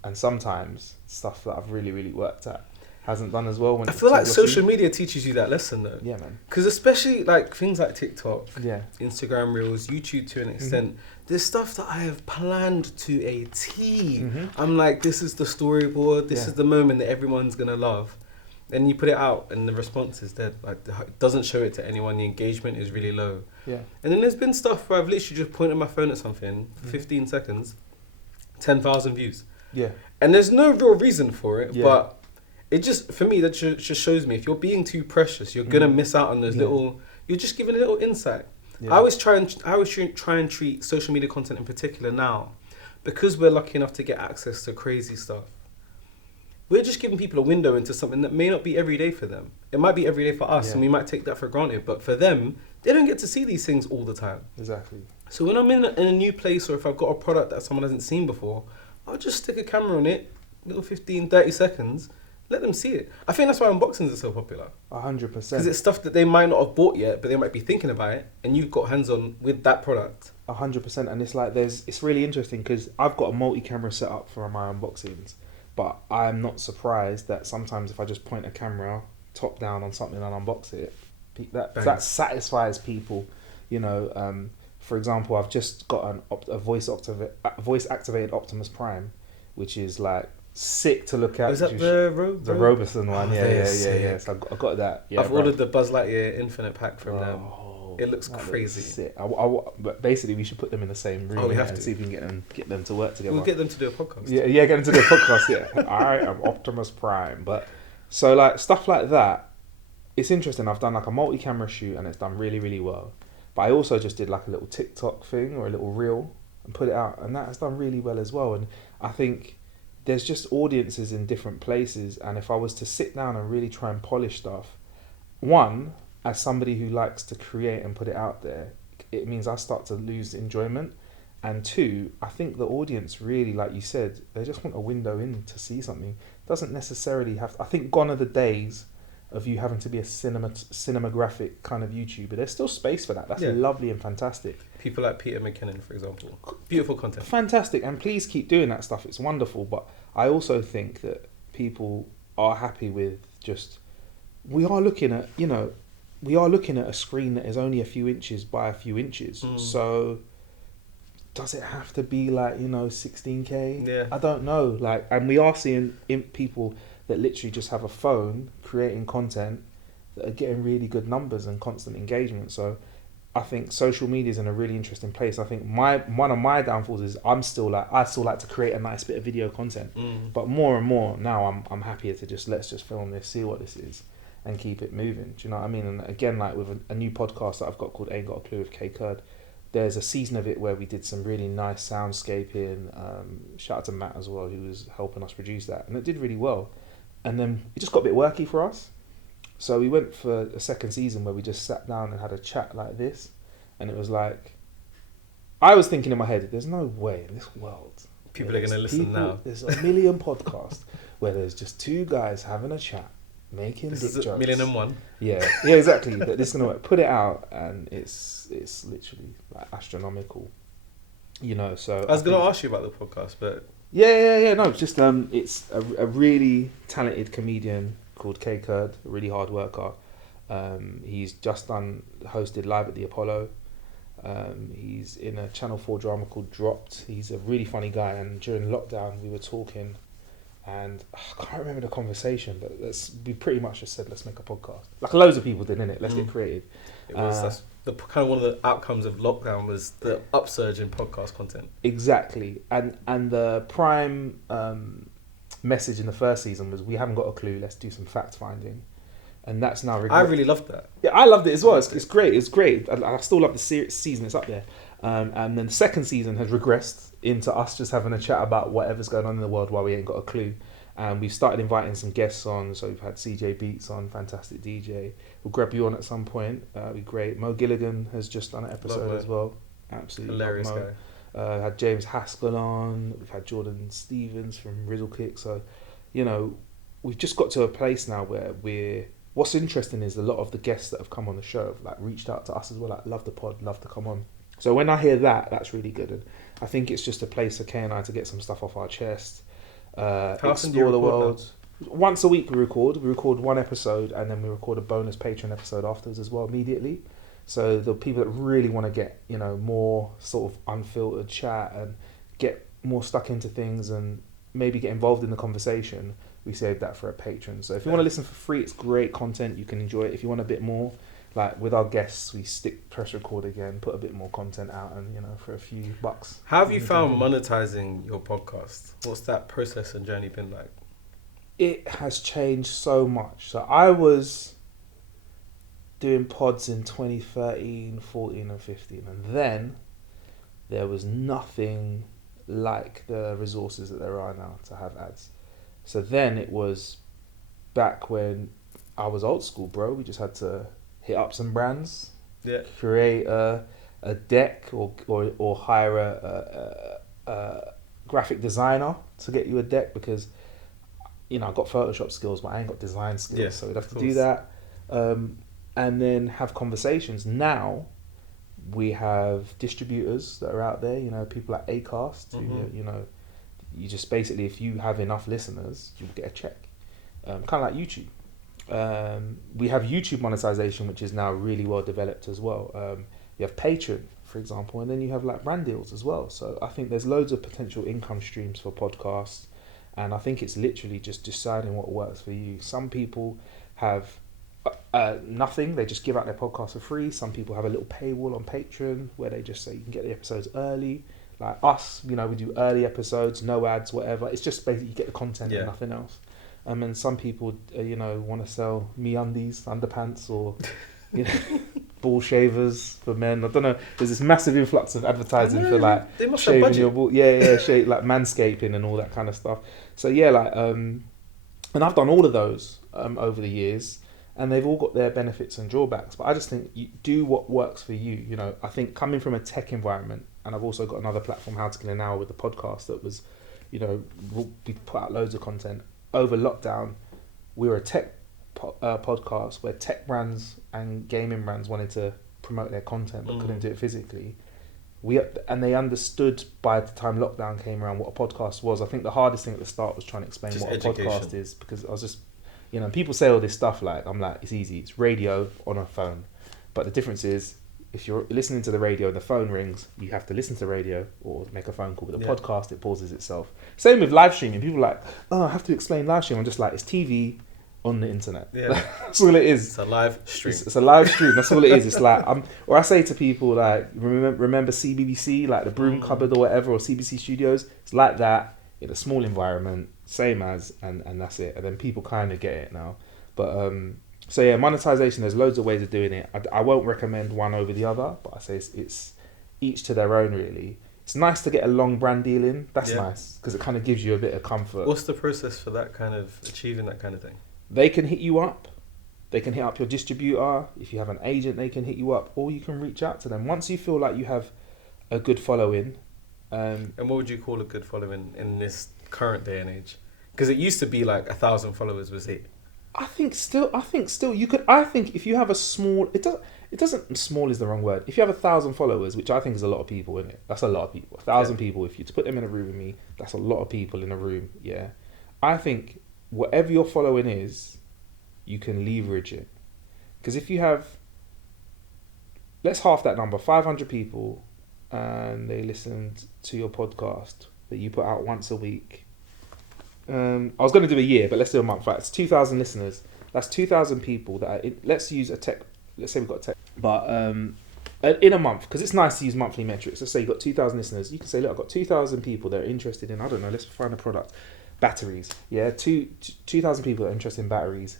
And sometimes stuff that I've really, really worked at hasn't done as well. When I feel like social media teaches you that lesson, though. Yeah, man. Because especially like things like TikTok, Instagram Reels, YouTube to an extent. There's stuff that I have planned to a T. I'm like, this is the storyboard. This is the moment that everyone's gonna love. And you put it out, and the response is dead. Like, it doesn't show it to anyone. The engagement is really low. Yeah. And then there's been stuff where I've literally just pointed my phone at something, 15 seconds, 10,000 views. Yeah. And there's no real reason for it, but it just, for me, that just shows me if you're being too precious, you're gonna miss out on those little. You're just giving a little insight. Yeah. I always try and treat social media content in particular now, because we're lucky enough to get access to crazy stuff. We're just giving people a window into something that may not be every day for them. It might be every day for us, and we might take that for granted. But for them, they don't get to see these things all the time. Exactly. So when I'm in a new place, or if I've got a product that someone hasn't seen before, I'll just stick a camera on it, little 15, 30 seconds, let them see it. I think that's why unboxings are so popular. 100%. Because it's stuff that they might not have bought yet, but they might be thinking about it, and you've got hands-on with that product. 100%, and it's like it's really interesting because I've got a multi-camera setup for my unboxings. But I'm not surprised that sometimes if I just point a camera top down on something and unbox it, that satisfies people. You know, for example, I've just got a voice activated Optimus Prime, which is like sick to look at. Is that the Robertson one? Oh, Yeah. So I got that. Yeah, I've ordered the Buzz Lightyear Infinite Pack from them. It looks crazy. Sick. But basically, we should put them in the same room and see if we can get them to work together. We'll get them to do a podcast. Yeah, get them to do a podcast. Yeah, I am Optimus Prime. But so like stuff like that, it's interesting. I've done like a multi-camera shoot and it's done really, really well. But I also just did like a little TikTok thing or a little reel and put it out, and that has done really well as well. And I think there's just audiences in different places, and if I was to sit down and really try and polish stuff, one, as somebody who likes to create and put it out there, it means I start to lose enjoyment. And two, I think the audience really, like you said, they just want a window in to see something. Doesn't necessarily have. I think gone are the days of you having to be a cinematographic kind of YouTuber. There's still space for that. That's lovely and fantastic. People like Peter McKinnon, for example. Beautiful content. Fantastic, and please keep doing that stuff. It's wonderful. But I also think that people are happy with just. We are looking at a screen that is only a few inches by a few inches. So does it have to be like 16K? Yeah. I don't know. Like, and we are seeing people that literally just have a phone creating content that are getting really good numbers and constant engagement. So I think social media is in a really interesting place. I think one of my downfalls is I still like to create a nice bit of video content. But more and more now I'm happier to let's just film this, see what this is, and keep it moving. Do you know what I mean? And again, like with a new podcast that I've got called Ain't Got a Clue with K Kurd, there's a season of it where we did some really nice soundscaping. Shout out to Matt as well, who was helping us produce that, and it did really well. And then it just got a bit worky for us. So we went for a second season where we just sat down and had a chat like this. And it was like, I was thinking in my head, there's no way in this world. People are going to listen now. There's a million podcasts where there's just two guys having a chat, making dick jokes. 1,000,001. Yeah, exactly. But this is going to work. Put it out and it's literally like astronomical. So I was going to ask you about the podcast, but... Yeah. No, just it's a really talented comedian called K Kurd, a really hard worker. He's just hosted Live at the Apollo. He's in a Channel 4 drama called Dropped. He's a really funny guy, and during lockdown we were talking, and I can't remember the conversation, but we pretty much just said, let's make a podcast. Like loads of people did, innit? Let's get creative. It was that's the kind of one of the outcomes of lockdown was the upsurge in podcast content. Exactly, and the prime message in the first season was, we haven't got a clue, let's do some fact finding. And that's now... I really loved that. Yeah, I loved it as well. It's great. It's great. I still love the season. It's up there. And then the second season has regressed into us just having a chat about whatever's going on in the world while we ain't got a clue. And we've started inviting some guests on. So we've had CJ Beats on, fantastic DJ. We'll grab you on at some point. It'll be great. Mo Gilligan has just done an episode as well. Absolutely hilarious guy. Had James Haskell on. We've had Jordan Stevens from Rizzle Kick. So, we've just got to a place now where what's interesting is a lot of the guests that have come on the show have reached out to us as well, love the pod, love to come on. So when I hear that, that's really good. And I think it's just a place for Kay and I to get some stuff off our chest, explore the world. Now? Once a week we record one episode, and then we record a bonus Patreon episode afterwards as well immediately. So the people that really want to get, more sort of unfiltered chat and get more stuck into things and maybe get involved in the conversation, we save that for a patron. So if you want to listen for free, it's great content. You can enjoy it. If you want a bit more, like with our guests, we press record again, put a bit more content out, and for a few bucks. How have you found monetizing your podcast? What's that process and journey been like? It has changed so much. So I was doing pods in 2013, 14 and 15, and then there was nothing like the resources that there are now to have ads. So then it was back when I was old school, bro. We just had to hit up some brands, create a deck or hire a graphic designer to get you a deck, because I've got Photoshop skills, but I ain't got design skills. So we'd have to do that, and then have conversations. Now we have distributors that are out there. People like Acast, who you just basically, if you have enough listeners, you'll get a check. Kind of like YouTube. We have YouTube monetization, which is now really well developed as well. You have Patreon, for example, and then you have like brand deals as well. So I think there's loads of potential income streams for podcasts, and I think it's literally just deciding what works for you. Some people have nothing, they just give out their podcast for free. Some people have a little paywall on Patreon where they just say you can get the episodes early. Like us, we do early episodes, no ads, whatever. It's just basically you get the content and nothing else. And some people, want to sell MeUndies, underpants, or ball shavers for men. I don't know. There's this massive influx of advertising for like shaving your ball. Shave, like manscaping and all that kind of stuff. So and I've done all of those over the years, and they've all got their benefits and drawbacks. But I just think you do what works for you. I think coming from a tech environment, and I've also got another platform, How to Kill an Hour, with the podcast that was, we put out loads of content. Over lockdown, we were a tech podcast where tech brands and gaming brands wanted to promote their content but couldn't do it physically. And they understood by the time lockdown came around what a podcast was. I think the hardest thing at the start was trying to explain just what education. A podcast is, because I was just, people say all this stuff I'm like, it's easy, it's radio on a phone. But the difference is, if you're listening to the radio and the phone rings, you have to listen to the radio or make a phone call. With a podcast, it pauses itself. Same with live streaming. People are like, I have to explain live streaming. I'm just like, it's TV on the internet. Yeah. That's all it is. It's a live stream. It's a live stream. That's all it is. It's like, or I say to people, like, remember CBBC, like the Broom Cupboard or whatever, or CBC Studios? It's like that in a small environment, same as, and that's it. And then people kind of get it now. But, monetization, there's loads of ways of doing it. I won't recommend one over the other, but I say it's each to their own, really. It's nice to get a long brand deal in. That's nice, because it kind of gives you a bit of comfort. What's the process for that kind of, achieving that kind of thing? They can hit you up. They can hit up your distributor. If you have an agent, they can hit you up, or you can reach out to them. Once you feel like you have a good following. And what would you call a good following in this current day and age? Because it used to be like 1,000 followers was it. I think still you could. I think if you have a small, it doesn't. Small is the wrong word. If you have 1,000 followers, which I think is a lot of people, isn't it? That's a lot of people. 1,000 people. If you to put them in a room with me, that's a lot of people in a room. Yeah, I think whatever your following is, you can leverage it. Because if you have, let's half that number, 500 people, and they listened to your podcast that you put out once a week. I was going to do a year, but let's do a month. Right, it's 2,000 listeners. That's 2,000 people that are let's use a tech. Let's say we've got a tech, but in a month, because it's nice to use monthly metrics. Let's say you've got 2,000 listeners. You can say, look, I've got 2,000 people that are interested in, I don't know, let's find a product, batteries. Yeah, 2,000 people that are interested in batteries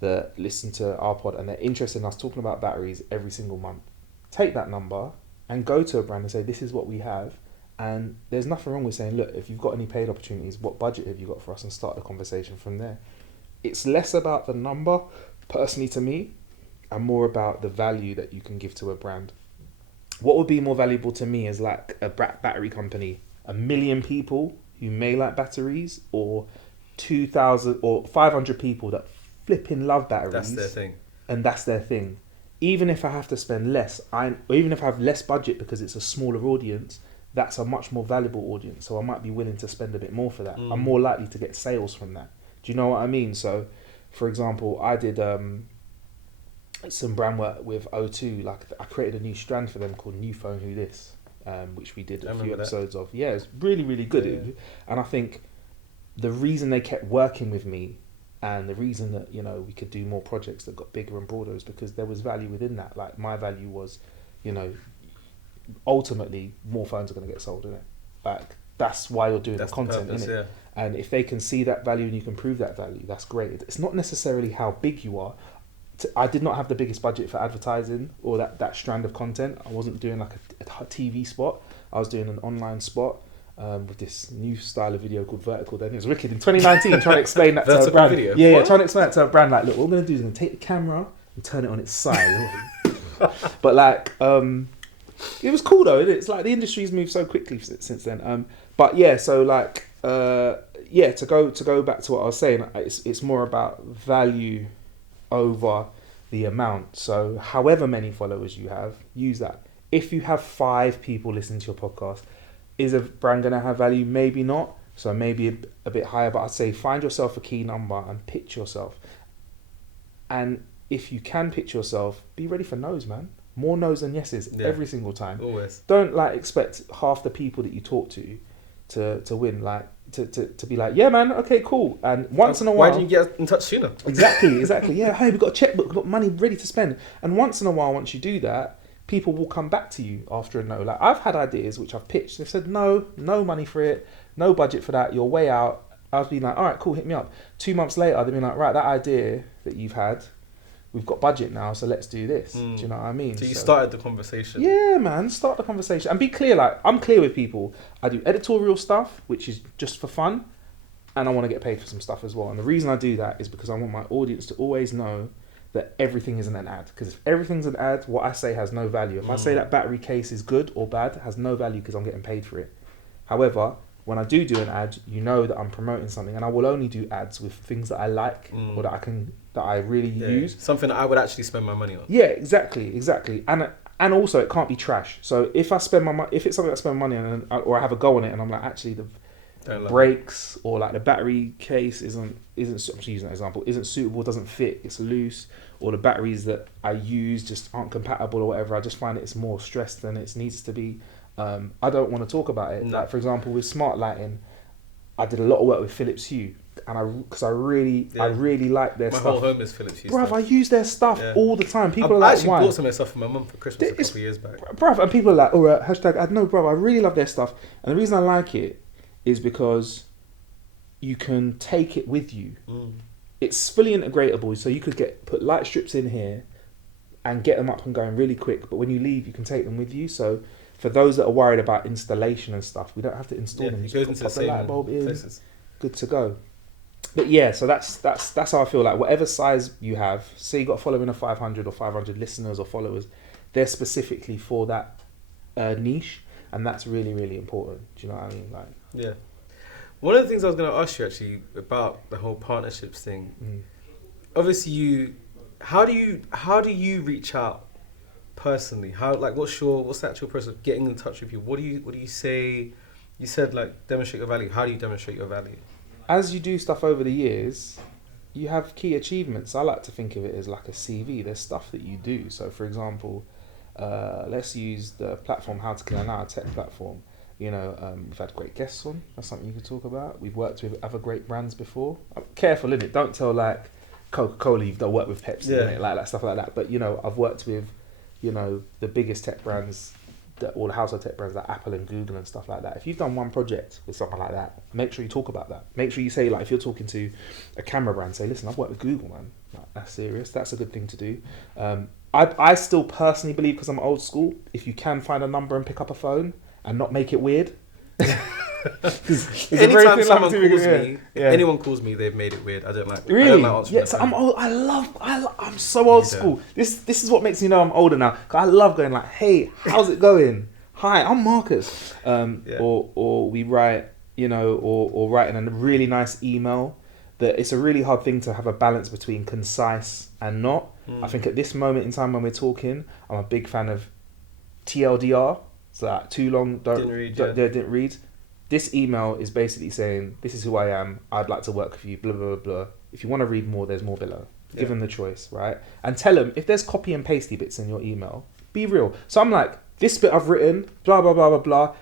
that listen to our pod, and they're interested in us talking about batteries every single month. Take that number and go to a brand and say, this is what we have. And there's nothing wrong with saying, look, if you've got any paid opportunities, what budget have you got for us, and start the conversation from there. It's less about the number, personally to me, and more about the value that you can give to a brand. What would be more valuable to me is like a battery company, 1 million people who may like batteries, or 2,000 or 500 people that flipping love batteries. That's their thing. And that's their thing. Even if I have to spend less, or even if I have less budget because it's a smaller audience, that's a much more valuable audience. So I might be willing to spend a bit more for that. I'm more likely to get sales from that. Do you know what I mean? So, for example, I did some brand work with O2. Like, I created a new strand for them called New Phone Who This, which we did a few episodes of. Yeah, it's really, really good. Yeah. And I think the reason they kept working with me, and the reason that, we could do more projects that got bigger and broader, is because there was value within that. Like, my value was, ultimately more phones are going to get sold, innit? Like, that's why you're doing the content, innit? Yeah. And if they can see that value and you can prove that value, that's great. It's not necessarily how big you are. I did not have the biggest budget for advertising or that strand of content. I wasn't doing like a TV spot. I was doing an online spot with this new style of video called vertical. Then it was wicked in 2019. Trying to explain that to a brand. Video? Yeah, trying to explain that to a brand. Like, look, what we're going to do is we're going to take the camera and turn it on its side. But like, it was cool though. It's like the industry's moved so quickly since then. But yeah, so like, to go back to what I was saying, it's more about value over the amount. So however many followers you have, use that. If you have 5 people listening to your podcast, is a brand going to have value? Maybe not. So maybe a bit higher, but I'd say find yourself a key number and pitch yourself. And if you can pitch yourself, be ready for no's, man. More no's than yeses every single time. Always. Don't like expect half the people that you talk to win. Like to be like, yeah, man, okay, cool. And once in a while, why didn't you get in touch sooner? Exactly. Yeah, hey, we've got a checkbook, we've got money ready to spend. And once in a while, once you do that, people will come back to you after a no. Like I've had ideas which I've pitched. They've said no money for it, no budget for that. You're way out. I've been like, all right, cool, hit me up. 2 months later, they've been like, right, that idea that you've had, we've got budget now, so let's do this. Do you know what I mean? So you started the conversation. Yeah, man, start the conversation and be clear. Like I'm clear with people. I do editorial stuff, which is just for fun, and I want to get paid for some stuff as well. And the reason I do that is because I want my audience to always know that everything isn't an ad. Because if everything's an ad, what I say has no value. If I say that battery case is good or bad, it has no value because I'm getting paid for it. However, when I do an ad, you know that I'm promoting something, and I will only do ads with things that I like or that I really use. Something that I would actually spend my money on. Yeah, exactly. And also it can't be trash. So if I spend my money, if it's something I spend money on, or I have a go on it, and I'm like, actually the brakes or like the battery case isn't. I'm just using that example. Isn't suitable, doesn't fit, it's loose, or the batteries that I use just aren't compatible or whatever. I just find it's more stressed than it needs to be. I don't want to talk about it. No. Like for example, with smart lighting, I did a lot of work with Phillips Hue, and because I really like their stuff. My whole home is Phillips Hue. Bruv, I use their stuff all the time. People are like, I actually bought some of their stuff for my mum for Christmas a couple of years back. Bruv, and people are like, oh, hashtag, I know, bruv, I really love their stuff. And the reason I like it is because you can take it with you. It's fully integratable, so you could put light strips in here and get them up and going really quick. But when you leave, you can take them with you. So for those that are worried about installation and stuff, we don't have to install them. You just pop the light bulb in, places. Good to go. But yeah, so that's how I feel. Like whatever size you have, say you got a following of 500 or 500 listeners or followers, they're specifically for that niche, and that's really, really important. Do you know what I mean? Like, yeah. One of the things I was going to ask you actually about the whole partnerships thing. Obviously, how do you reach out personally? What's the actual process of getting in touch with you? What do you say? You said like demonstrate your value. How do you demonstrate your value? As you do stuff over the years, you have key achievements. I like to think of it as like a CV. There's stuff that you do. So for example, let's use the platform How to Kill an Hour tech platform. You know, we've had great guests on. That's something you could talk about. We've worked with other great brands before. I'm careful, innit? Don't tell like Coca-Cola you've done work with Pepsi, innit? Like that stuff like that. But you know, I've worked with, you know, the biggest tech brands, all the household tech brands like Apple and Google and stuff like that. If you've done one project with someone like that, make sure you talk about that. Make sure you say, like, if you're talking to a camera brand, say, listen, I've worked with Google, man. Like, that's serious. That's a good thing to do. I still personally believe, because I'm old school, if you can find a number and pick up a phone and not make it weird. Anytime someone calls me, anyone calls me, they've made it weird. I don't like. Really? I don't like answering yeah. So I'm old. I'm so old school. This is what makes me know I'm older now. Cause I love going like, hey, how's it going? Hi, I'm Marcus. Or we write, you know, or writing a really nice email. That it's a really hard thing to have a balance between concise and not. I think at this moment in time when we're talking, I'm a big fan of TLDR. So that too long, didn't read. This email is basically saying, this is who I am, I'd like to work with you, blah, blah, blah, blah. If you want to read more, there's more below. Give them the choice, right? And tell them, if there's copy and pasty bits in your email, be real. So I'm like, this bit I've written, blah, blah, blah, blah, blah.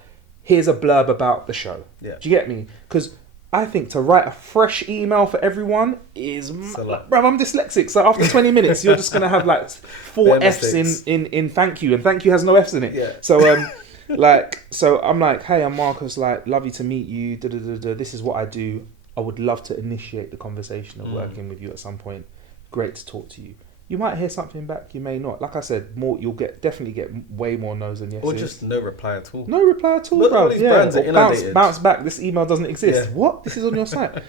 Here's a blurb about the show. Yeah. Do you get me? Because I think to write a fresh email for everyone is... Bruv, I'm dyslexic, so after 20 minutes, you're just going to have like 4 F's in thank you, and thank you has no F's in it. Yeah. So, so I'm like, hey, I'm Marcus, like, lovely to meet you, this is what I do. I would love to initiate the conversation of working with you at some point. Great to talk to you. You might hear something back, you may not. Like I said, you'll definitely get way more no's than yeses. Or just no reply at all. No reply at all, bro. These brands are inundated. Bounce back, this email doesn't exist. Yeah. What? This is on your site.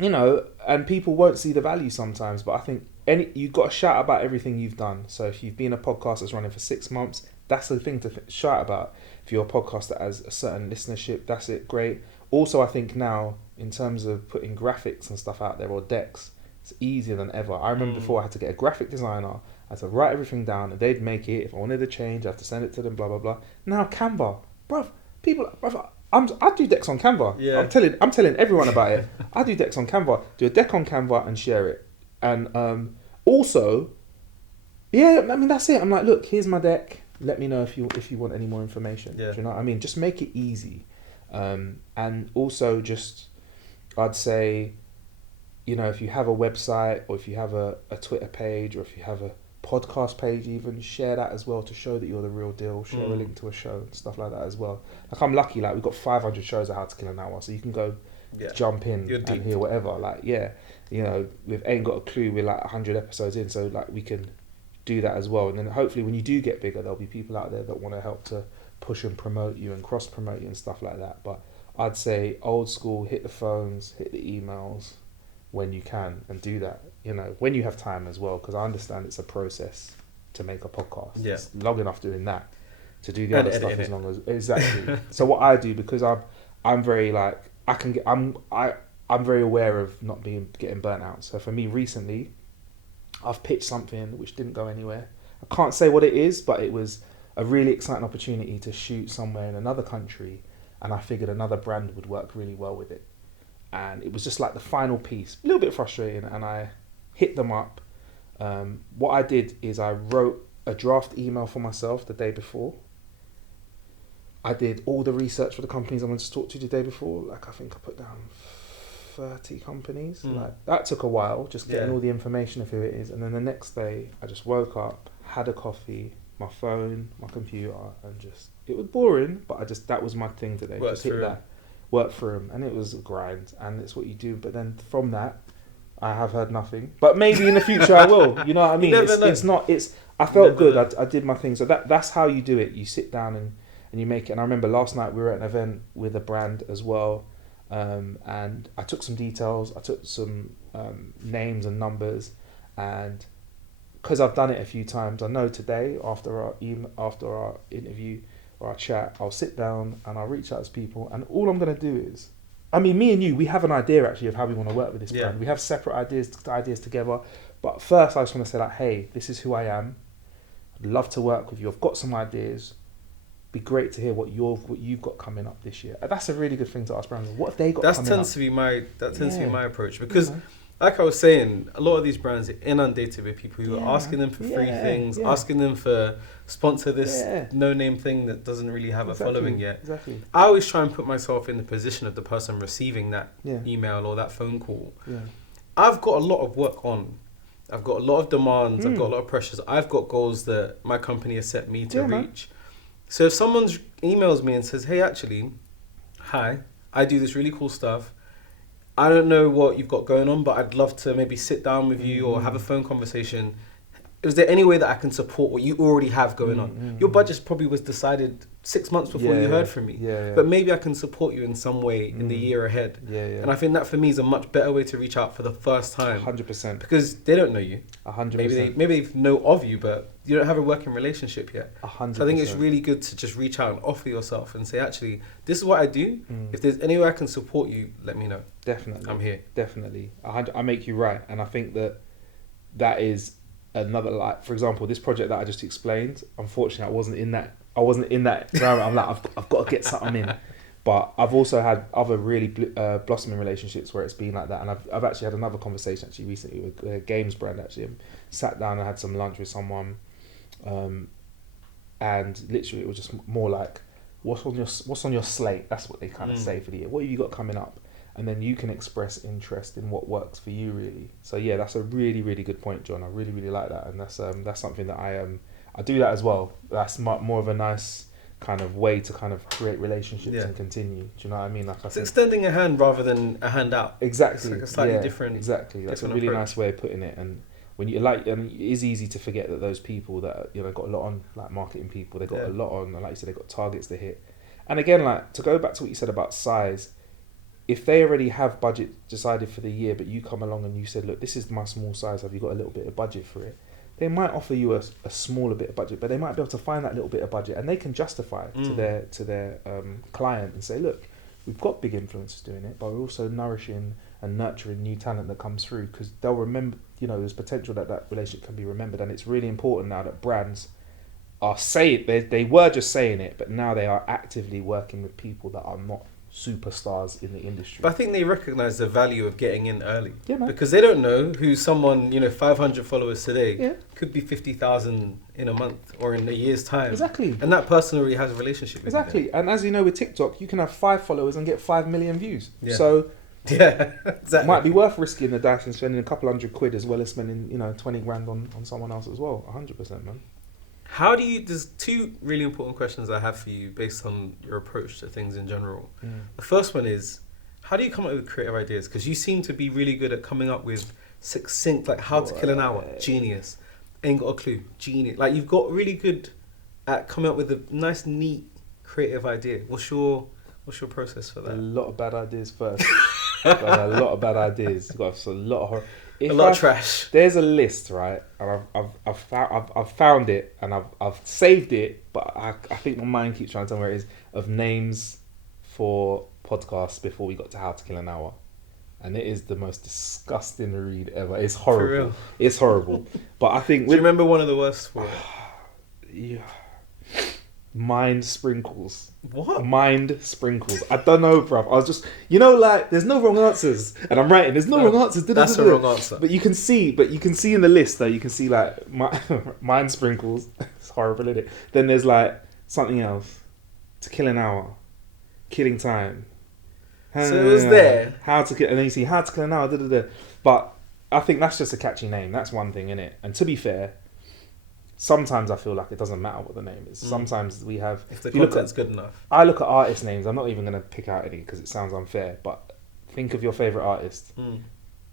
You know, and people won't see the value sometimes, but I think you've got to shout about everything you've done. So if you've been a podcast that's running for 6 months, that's the thing to shout about. If you're a podcast that has a certain listenership, that's it, great. Also, I think now, in terms of putting graphics and stuff out there, or decks, it's easier than ever. I remember before I had to get a graphic designer, I had to write everything down, and they'd make it. If I wanted to change, I had to send it to them, blah, blah, blah. Now Canva, bruv, I do decks on Canva. Yeah. I'm telling everyone about it. I do decks on Canva. Do a deck on Canva and share it. And also, yeah, I mean that's it. I'm like, look, here's my deck. Let me know if you want any more information. Yeah. Do you know what I mean? Just make it easy. And also just, I'd say, you know, if you have a website or if you have a Twitter page or if you have a podcast page, even share that as well to show that you're the real deal. Share a link to a show and stuff like that as well. Like I'm lucky, like we've got 500 shows of How to Kill an Hour, so you can go jump in and hear whatever. Like you know, we ain't got a clue. We're like 100 episodes in, so like we can do that as well. And then hopefully when you do get bigger, there'll be people out there that want to help to push and promote you and cross promote you and stuff like that. But I'd say old school, hit the phones, hit the emails when you can, and do that, you know, when you have time as well, because I understand it's a process to make a podcast. Yeah. It's long enough doing that to do the other stuff as it. long as exactly. So what I do, because I'm very like I'm very aware of not getting burnt out. So for me recently, I've pitched something which didn't go anywhere. I can't say what it is, but it was a really exciting opportunity to shoot somewhere in another country, and I figured another brand would work really well with it. And it was just like the final piece, a little bit frustrating, and I hit them up. What I did is I wrote a draft email for myself the day before. I did all the research for the companies I'm going to talk to the day before. Like I think I put down 30 companies. Like that took a while, just getting all the information of who it is. And then the next day I just woke up, had a coffee, my phone, my computer, and just, it was boring, but that was my thing today. Just hit that. Work for them, and it was a grind, and it's what you do. But then from that, I have heard nothing. But maybe in the future I will. You know what I mean? It's not. I felt good. I did my thing. So that's how you do it. You sit down and you make it. And I remember last night we were at an event with a brand as well, and I took some details. I took some names and numbers, and because I've done it a few times, I know today after our interview or our chat, I'll sit down and I'll reach out to people, and all I'm going to do is, I mean, me and you, we have an idea actually of how we want to work with this brand. We have separate ideas together, but first I just want to say like, hey, this is who I am. I'd love to work with you. I've got some ideas. Be great to hear what you've got coming up this year. That's a really good thing to ask brands. What have they got coming up? That tends to be my approach, because like I was saying, a lot of these brands are inundated with people who are asking them for free things, asking them for sponsor this no-name thing that doesn't really have a following yet. Exactly. I always try and put myself in the position of the person receiving that email or that phone call. Yeah. I've got a lot of work on. I've got a lot of demands. I've got a lot of pressures. I've got goals that my company has set me to reach. So if someone emails me and says, hey, actually, hi, I do this really cool stuff. I don't know what you've got going on, but I'd love to maybe sit down with you or have a phone conversation. Is there any way that I can support what you already have going on? Your budget probably was decided 6 months before you heard from me. But maybe I can support you in some way in the year ahead. And I think that for me is a much better way to reach out for the first time. 100%. Because they don't know you. 100%. Maybe they know of you, but you don't have a working relationship yet. 100%. So I think it's really good to just reach out and offer yourself and say, actually, this is what I do. If there's any way I can support you, let me know. Definitely. I'm here. Definitely. I make you right. And I think that is another, like, for example, this project that I just explained, unfortunately I wasn't in that round. I'm like, I've got to get something in. But I've also had other really blossoming relationships where it's been like that. And I've actually had another conversation actually recently with a games brand actually. I sat down and had some lunch with someone, and literally it was just more like, what's on your slate? That's what they kind of say for the year. What have you got coming up? And then you can express interest in what works for you, really. So yeah, that's a really, really good point, John. I really, really like that, and that's something that I do that as well. That's more of a nice kind of way to kind of create relationships and continue. Do you know what I mean? Like it's extending a hand rather than a handout. Exactly. It's like a slightly different. Exactly. That's a really nice way of putting it. And when you and it is easy to forget that those people that got a lot on, like marketing people, they got a lot on, and like you said, they got targets to hit. And again, like to go back to what you said about size. If they already have budget decided for the year, but you come along and you said, look, this is my small size, have you got a little bit of budget for it? They might offer you a smaller bit of budget, but they might be able to find that little bit of budget, and they can justify to their client and say, look, we've got big influencers doing it, but we're also nourishing and nurturing new talent that comes through, because they'll remember, there's potential that relationship can be remembered. And it's really important now that brands are saying they were just saying it, but now they are actively working with people that are not superstars in the industry. But I think they recognise the value of getting in early. Yeah, man. Because they don't know who someone, 500 followers today Yeah. could be 50,000 in a month or in a year's time. Exactly. And that person already has a relationship with you. Exactly. And as you know, with TikTok, you can have 5 followers and get 5 million views. Yeah. So Yeah, exactly. it might be worth risking the dice and spending a couple £100 as well as spending, 20 grand on someone else as well. 100%, man. There's 2 really important questions I have for you based on your approach to things in general. Mm. The first one is, how do you come up with creative ideas? Because you seem to be really good at coming up with succinct, like how to kill an hour, genius. Ain't got a clue, genius. Like you've got really good at coming up with a nice, neat, creative idea. What's your process for A that? lot of bad ideas first. Got a lot of bad ideas. Got a lot of horror. A lot of trash. There's a list, right? And I've found it and I've saved it, but I think my mind keeps trying to tell me where it is, of names for podcasts before we got to How to Kill an Hour. And it is the most disgusting read ever. It's horrible. For real? It's horrible. But I think Do you remember one of the worst for it? Yeah. Mind sprinkles. What? Mind sprinkles. I don't know, bruv. I was just, like, there's no wrong answers, and I'm writing. There's no wrong answers. That's the wrong answer. But you can see in the list though. You can see like mind sprinkles. It's horrible, isn't it? Then there's like something else. To Kill an Hour, Killing Time. So it was there. How to kill, and then you see How to Kill an Hour. But I think that's just a catchy name. That's one thing, innit? And to be fair, sometimes I feel like it doesn't matter what the name is. Sometimes we have... If the content's good enough. I look at artist names. I'm not even going to pick out any because it sounds unfair. But think of your favourite artist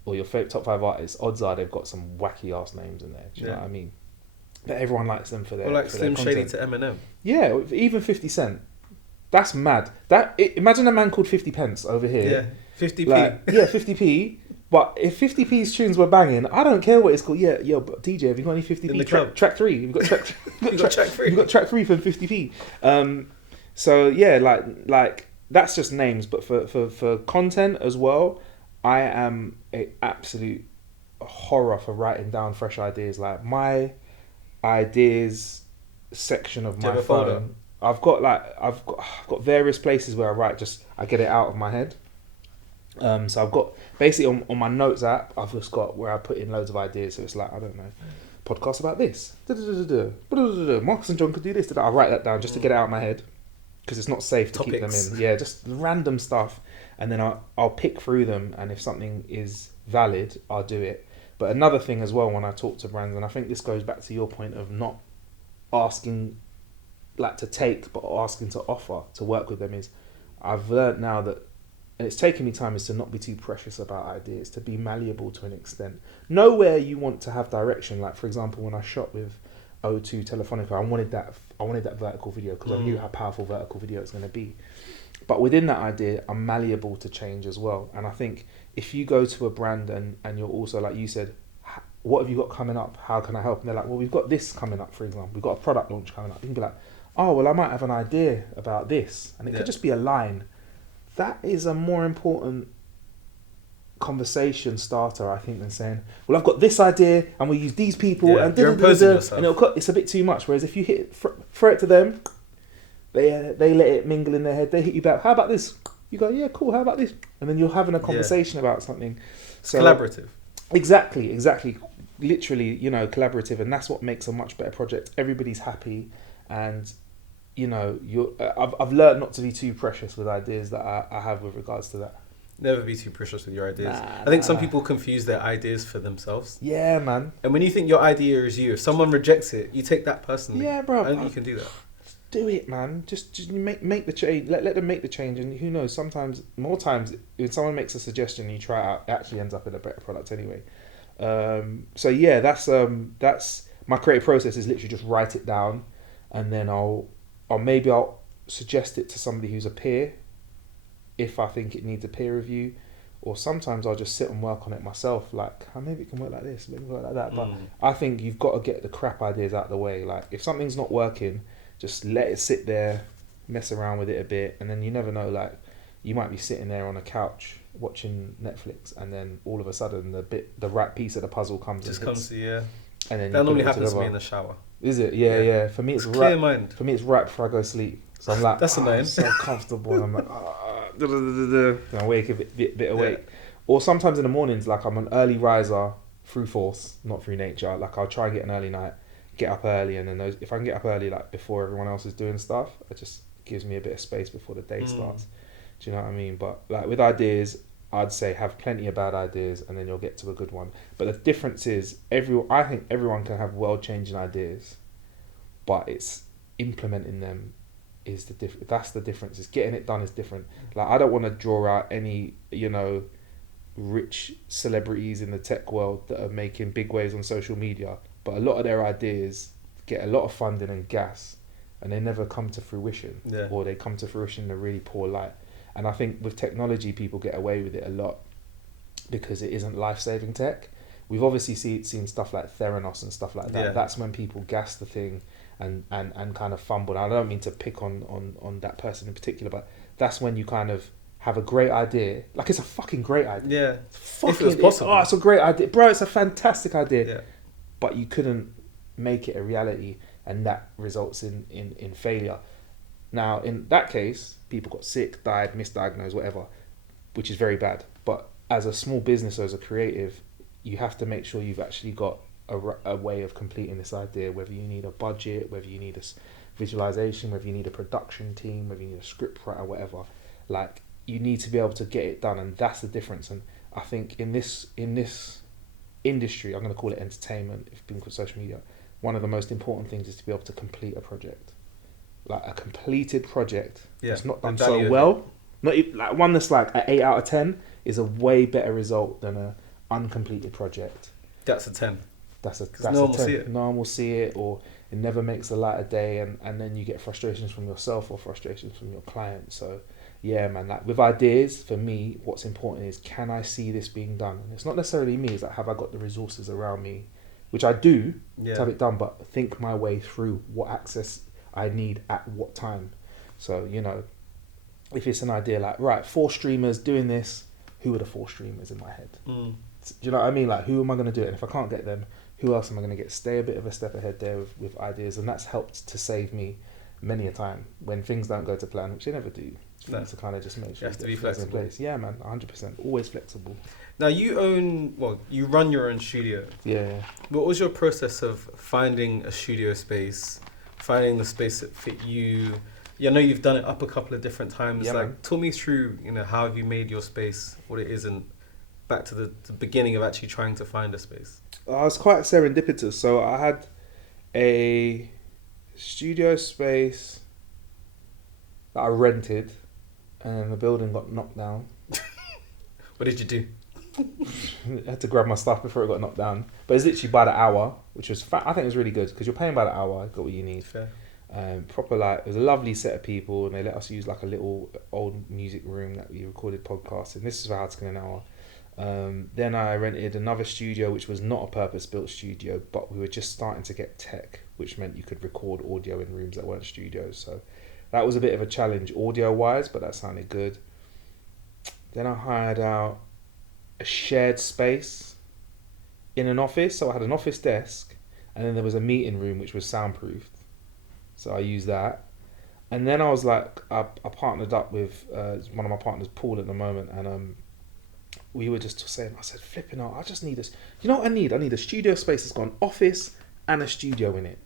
or your top 5 artists. Odds are they've got some wacky ass names in there. Do you know what I mean? But everyone likes them for their... Or like for Slim their Shady content. to Eminem. Yeah, even 50 Cent. That's mad. Imagine a man called 50 pence over here. Yeah, 50p. Like, 50p. But if 50p's tunes were banging, I don't care what it's called. Yeah, but DJ, have you got any 50p? In the club. Track 3. You've got track, You got track 3. You've got track 3 from 50p. So yeah, like that's just names. But for content as well, I am a absolute horror for writing down fresh ideas. Like my ideas section of my phone, I've got various places where I get it out of my head. So I've got basically on my notes app, I've just got where I put in loads of ideas. So it's like, I don't know, podcast about this. Marcus and John could do this. I write that down just to get it out of my head because it's not safe to keep them in. Yeah, just random stuff, and then I'll pick through them, and if something is valid, I'll do it. But another thing as well when I talk to brands, and I think this goes back to your point of not asking like to take, but asking to offer to work with them, is I've learned now that, and it's taken me time, is to not be too precious about ideas, to be malleable to an extent. Know where you want to have direction. Like for example, when I shot with O2 Telefonica, I wanted that vertical video because I knew how powerful vertical video it's going to be. But within that idea, I'm malleable to change as well. And I think if you go to a brand and you're also, like you said, what have you got coming up? How can I help? And they're like, well, we've got this coming up, for example. We've got a product launch coming up. You can be like, oh, well, I might have an idea about this. And it could just be a line. That is a more important conversation starter, I think, than saying, well, I've got this idea and we'll use these people and you're imposing yourself. And it's a bit too much. Whereas if you throw it to them, they let it mingle in their head. They hit you back. How about this? You go, yeah, cool. How about this? And then you're having a conversation about something. So collaborative. Exactly. Literally, collaborative, and that's what makes a much better project. Everybody's happy, and I've learned not to be too precious with ideas that I have with regards to that. Never be too precious with your ideas. I think some people confuse their ideas for themselves. Yeah, man. And when you think your idea is you, if someone rejects it, you take that personally. Yeah, bro. I think you can do that. Do it, man. Just make the change. Let them make the change, and who knows? More times, when someone makes a suggestion, you try it out, it actually ends up in a better product anyway. So yeah, that's my creative process, is literally just write it down, and then I'll suggest it to somebody who's a peer if I think it needs a peer review, or sometimes I'll just sit and work on it myself, like, oh, maybe it can work like this, maybe it can work like that. But I think you've got to get the crap ideas out of the way. Like if something's not working, just let it sit there, mess around with it a bit, and then you never know, like you might be sitting there on a couch watching Netflix, and then all of a sudden the right piece of the puzzle comes. Just comes to you. And then that normally happens to me in the shower. Is it? Yeah. For me, it's clear right. mind. For me, it's right before I go to sleep. So I'm like, That's annoying. I'm so comfortable. And I'm like, and I wake a bit awake. Yeah. Or sometimes in the mornings, like I'm an early riser through force, not through nature. Like I'll try and get an early night, get up early, and then if I can get up early, like before everyone else is doing stuff, it just gives me a bit of space before the day starts. Do you know what I mean? But like with ideas, I'd say have plenty of bad ideas, and then you'll get to a good one. But the difference is, I think everyone can have world-changing ideas, but it's implementing them is that's the difference. Is getting it done is different. Like I don't want to draw out any, rich celebrities in the tech world that are making big waves on social media, but a lot of their ideas get a lot of funding and gas, and they never come to fruition, or they come to fruition in a really poor light. And I think with technology, people get away with it a lot because it isn't life-saving tech. We've obviously seen stuff like Theranos and stuff like that. Yeah. That's when people gas the thing and kind of fumble. Now, I don't mean to pick on that person in particular, but that's when you kind of have a great idea. Like, it's a fucking great idea. Yeah. If it was possible. It's a great idea. Bro, it's a fantastic idea. Yeah. But you couldn't make it a reality, and that results in failure. Now, in that case, people got sick, died, misdiagnosed, whatever, which is very bad. But as a small business or as a creative, you have to make sure you've actually got a way of completing this idea, whether you need a budget, whether you need a visualization, whether you need a production team, whether you need a script writer, whatever. Like, you need to be able to get it done, and that's the difference. And I think in this industry, I'm going to call it entertainment, if being called social media, one of the most important things is to be able to complete a project. Like a completed project that's not done so well, not even, like one that's like an 8 out of 10 is a way better result than a uncompleted project. That's a 10. That's no one will see it. No one will see it, or it never makes the light of day, and then you get frustrations from yourself or frustrations from your client. So yeah, man, like with ideas, for me, what's important is, can I see this being done? And it's not necessarily me, it's like, have I got the resources around me, which I do to have it done, but think my way through what access I need at what time. So, if it's an idea like, right, 4 streamers doing this, who are the 4 streamers in my head? Do you know what I mean? Like, who am I going to do it? And if I can't get them, who else am I going to get? Stay a bit of a step ahead there with ideas. And that's helped to save me many a time when things don't go to plan, which they never do. You need to kind of just make sure you have to be flexible. In place. Yeah, man, 100%. Always flexible. Now, you run your own studio. Yeah. What was your process of finding a studio space, finding the space that fit you? I know you've done it up a couple of different times. Yeah, talk me through, how have you made your space what it is, and back to the beginning of actually trying to find a space. I was quite serendipitous. So I had a studio space that I rented, and the building got knocked down. What did you do? I had to grab my stuff before it got knocked down. But it's literally by the hour, which was I think it was really good because you're paying by the hour, got what you need. Fair. Proper, like, it was a lovely set of people, and they let us use like a little old music room that we recorded podcasts in. This is for how to get an hour. Then I rented another studio, which was not a purpose-built studio, but we were just starting to get tech, which meant you could record audio in rooms that weren't studios. So that was a bit of a challenge audio-wise, but that sounded good. Then I hired out a shared space in an office. So I had an office desk, and then there was a meeting room which was soundproofed. So I used that. And then I was like, I partnered up with one of my partners, Paul, at the moment, and we were just saying, I said, flipping out, I just need this. You know what I need? I need a studio space that's got an office and a studio in it.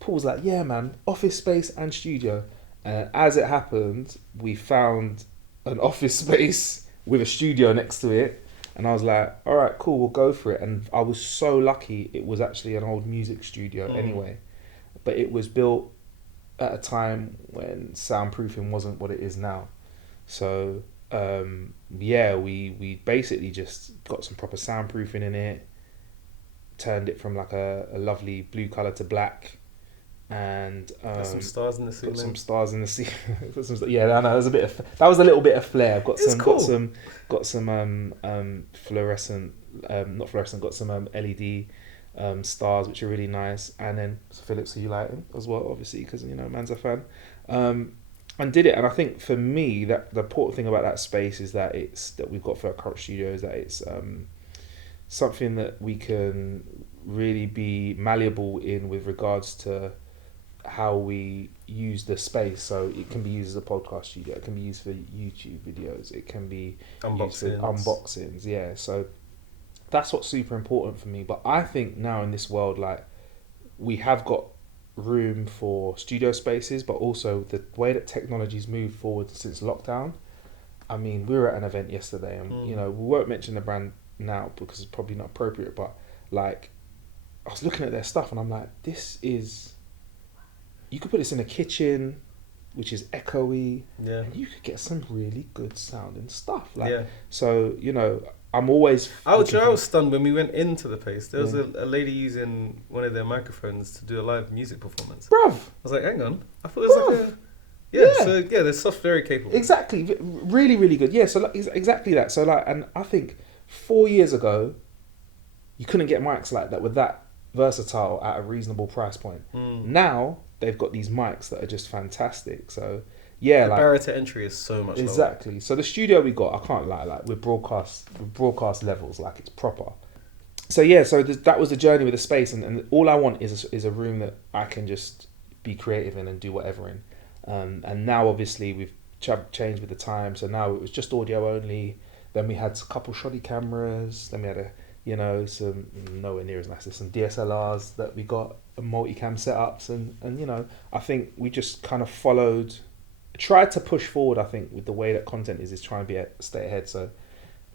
Paul's like, yeah, man, office space and studio. And as it happened, we found an office space with a studio next to it. And I was like, all right, cool, we'll go for it. And I was so lucky it was actually an old music studio anyway. But it was built at a time when soundproofing wasn't what it is now. So, we basically just got some proper soundproofing in it, turned it from like a lovely blue colour to black, and got some stars in the ceiling. Got some stars in the ceiling. That was a little bit of flair. Got some fluorescent, not fluorescent. Got some LED stars, which are really nice, and then Phillips hue lighting as well, obviously, because man's a fan. And did it, and I think for me that the important thing about that space is that we've got for our current studio is that it's something that we can really be malleable in with regards to how we use the space. So it can be used as a podcast studio, it can be used for YouTube videos, it can be used for unboxings. Yeah, so that's what's super important for me. But I think now in this world, like, we have got room for studio spaces, but also the way that technology's moved forward since lockdown. I mean, we were at an event yesterday, and you know, we won't mention the brand now because it's probably not appropriate, but like, I was looking at their stuff and I'm like, this is, you could put this in a kitchen, which is echoey, and you could get some really good sounding stuff. Like, so, you know, I'm always... I was stunned when we went into the place. There was a lady using one of their microphones to do a live music performance. Bruv! I was like, hang on. I thought it was like a... Yeah, so the soft's very capable. Exactly. Really, really good. Yeah, so like, exactly that. So like, and I think 4 years ago, you couldn't get mics like that with that versatile at a reasonable price point. Now, they've got these mics that are just fantastic. So... yeah, the like, barrier to entry is so much exactly lower. So the studio we got, I can't lie, like, we're broadcast levels, like, it's proper. So yeah, so that was the journey with the space, and all I want is a room that I can just be creative in and do whatever in. And now obviously we've changed with the time, so now it was just audio only. Then we had a couple shoddy cameras. Then we had some nowhere near as nice as some DSLRs that we got, and multicam setups, and I think we just kind of tried to push forward. I think with the way that content is trying to stay ahead. So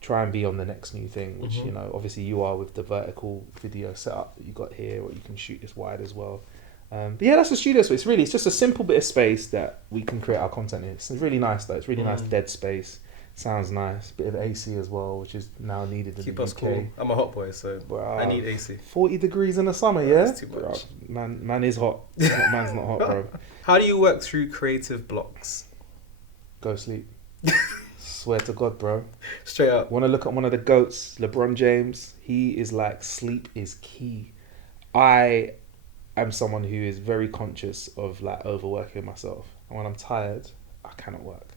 try and be on the next new thing, which obviously you are with the vertical video setup that you got here, or you can shoot this wide as well. But yeah, that's the studio space. Really, it's just a simple bit of space that we can create our content in. It's really nice though. It's really nice, dead space. Sounds nice. Bit of AC as well, which is now needed in the UK. Cool. I'm a hot boy, so I need AC. 40 degrees in the summer, yeah? That's too much. Man is hot. Man's not hot, bro. How do you work through creative blocks? Go sleep. Swear to God, bro. Straight up. Want to look at one of the GOATs, LeBron James? He is like, sleep is key. I am someone who is very conscious of like overworking myself. And when I'm tired, I cannot work.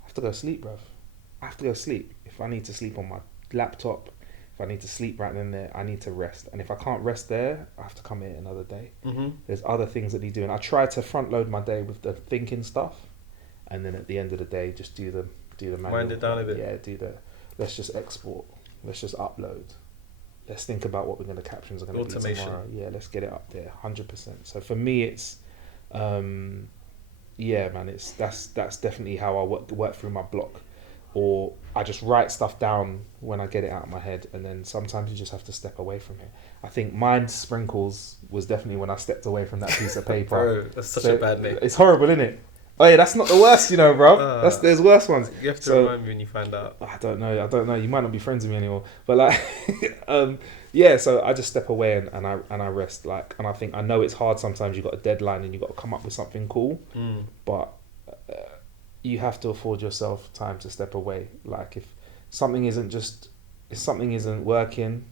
I have to go sleep, bro. I have to go sleep. If I need to sleep on my laptop, if I need to sleep right then and there, I need to rest. And if I can't rest there, I have to come here another day. There's other things that need doing. I try to front load my day with the thinking stuff, and then at the end of the day, just do the manual. Wind it down a bit. Yeah, let's just export. Let's just upload. Let's think about what we're going to captions are going to be tomorrow. Yeah, let's get it up there, 100%. So for me, it's, yeah, man, that's definitely how I work through my block. Or I just write stuff down when I get it out of my head, and then sometimes you just have to step away from it. I think Mind Sprinkles was definitely when I stepped away from that piece of paper. Bro, that's such a bad name. It's horrible, isn't it? Oh yeah, that's not the worst, bro. There's worse ones. You have to remind me when you find out. I don't know. You might not be friends with me anymore. But like, yeah. So I just step away and I rest. Like, and I think I know it's hard sometimes. You got a deadline and you got to come up with something cool. But you have to afford yourself time to step away. Like if something isn't working,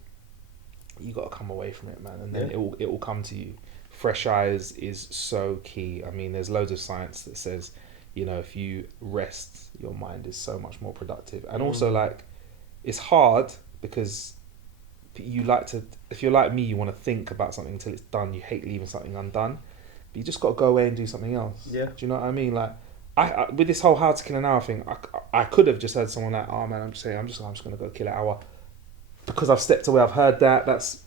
you got to come away from it, man. And then it will come to you. Fresh eyes is so key. I mean, there's loads of science that says, if you rest, your mind is so much more productive. And also, like, it's hard because if you're like me, you want to think about something until it's done. You hate leaving something undone. But you just got to go away and do something else. Yeah. Do you know what I mean? Like, I with this whole How to Kill an Hour thing, I could have just heard someone like, oh man, I'm just going to go kill an hour. Because I've stepped away, I've heard that's,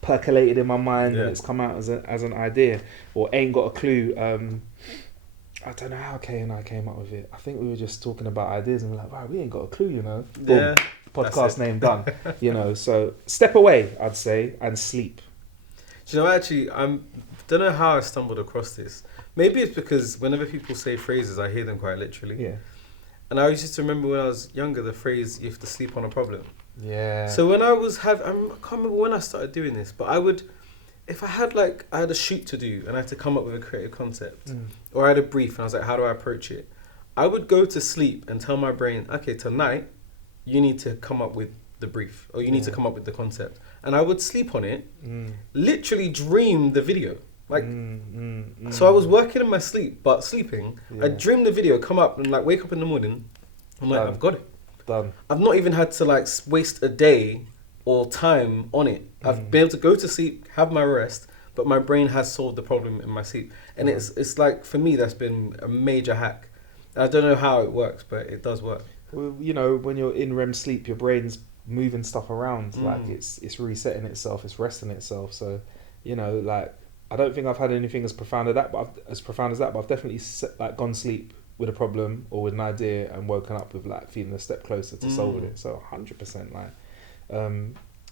percolated in my mind and it's come out as an idea, or ain't got a clue. I don't know how Kay and I came up with it. I think we were just talking about ideas and we're like, wow, we ain't got a clue, Boom, yeah, podcast name done. So step away, I'd say, and sleep. Do you know, actually, don't know how I stumbled across this. Maybe it's because whenever people say phrases, I hear them quite literally. Yeah. And I used to remember when I was younger, the phrase, you have to sleep on a problem. Yeah. So when I can't remember when I started doing this, but I would, if I had a shoot to do and I had to come up with a creative concept, or I had a brief and I was like, how do I approach it? I would go to sleep and tell my brain, okay, tonight, you need to come up with the brief, or you need to come up with the concept. And I would sleep on it, literally dream the video. So I was working in my sleep, but sleeping. Yeah. I dream the video, come up and wake up in the morning. I'm like, I've got it. Done. I've not even had to waste a day or time on it. I've been able to go to sleep, have my rest, but my brain has solved the problem in my sleep. And it's like, for me, that's been a major hack. I don't know how it works, but it does work. Well, you know, when you're in REM sleep, your brain's moving stuff around. Like it's resetting itself, it's resting itself. So, you know, like I don't think I've had anything as profound as that, but I've definitely gone sleep with a problem or with an idea and woken up with like feeling a step closer to solving it. So 100%, like,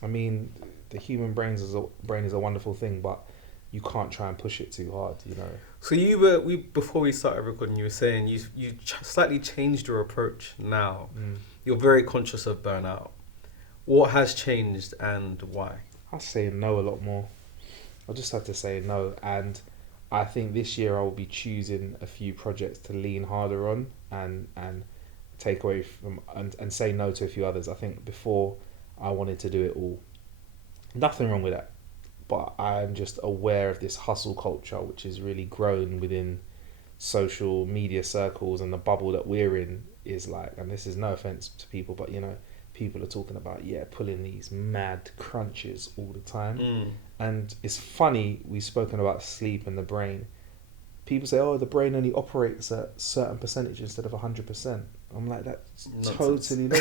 I mean, the human brain is a wonderful thing, but you can't try and push it too hard, you know. So before we started recording, you were saying you slightly changed your approach now. You're very conscious of burnout. What has changed and why? I say no a lot more. I just had to say no, and I think this year I will be choosing a few projects to lean harder on and take away from and say no to a few others. I think before I wanted to do it all. Nothing wrong with that. But I'm just aware of this hustle culture which is really grown within social media circles, and the bubble that we're in is like, and this is no offense to people, but you know, people are talking about pulling these mad crunches all the time. And it's funny, we've spoken about sleep and the brain. People say, oh, the brain only operates at a certain percentage instead of 100%. I'm like, that's totally not.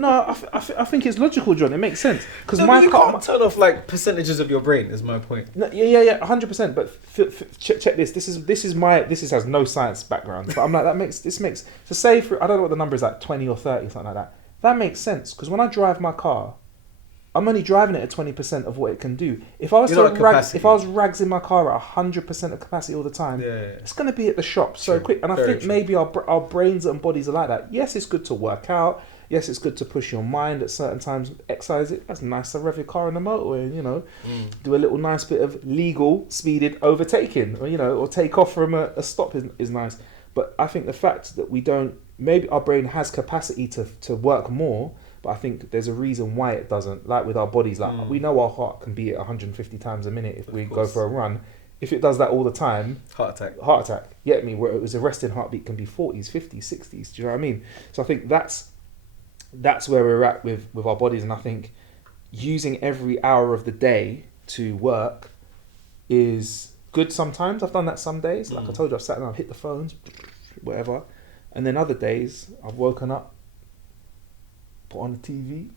No, I think it's logical, John. It makes sense because you can't turn off like percentages of your brain. Is my point. No, yeah, 100%. But check this. This has no science background. But I'm like, this makes. So say I don't know what the number is, like 20 or 30, something like that. That makes sense because when I drive my car, I'm only driving it at 20% of what it can do. If I was rags in my car at 100% of capacity all the time, it's going to be at the shop so quick. And I think maybe our brains and bodies are like that. Yes, it's good to work out. Yes, it's good to push your mind at certain times. Exercise it. That's nice to rev your car on the motorway and, you know, do a little nice bit of legal speeded overtaking, or, you know, or take off from a stop is nice. But I think the fact that we don't, maybe our brain has capacity to work more, but I think there's a reason why it doesn't. Like with our bodies, like we know our heart can beat at 150 times a minute if we go for a run. If it does that all the time, heart attack. You get me? Where it was a resting heartbeat can be 40s, 50s, 60s. Do you know what I mean? So I think that's where we're at with our bodies, and I think using every hour of the day to work is good sometimes. I've done that some days. Like I told you, I've sat down, I've hit the phones, whatever. And then other days, I've woken up, put on the TV,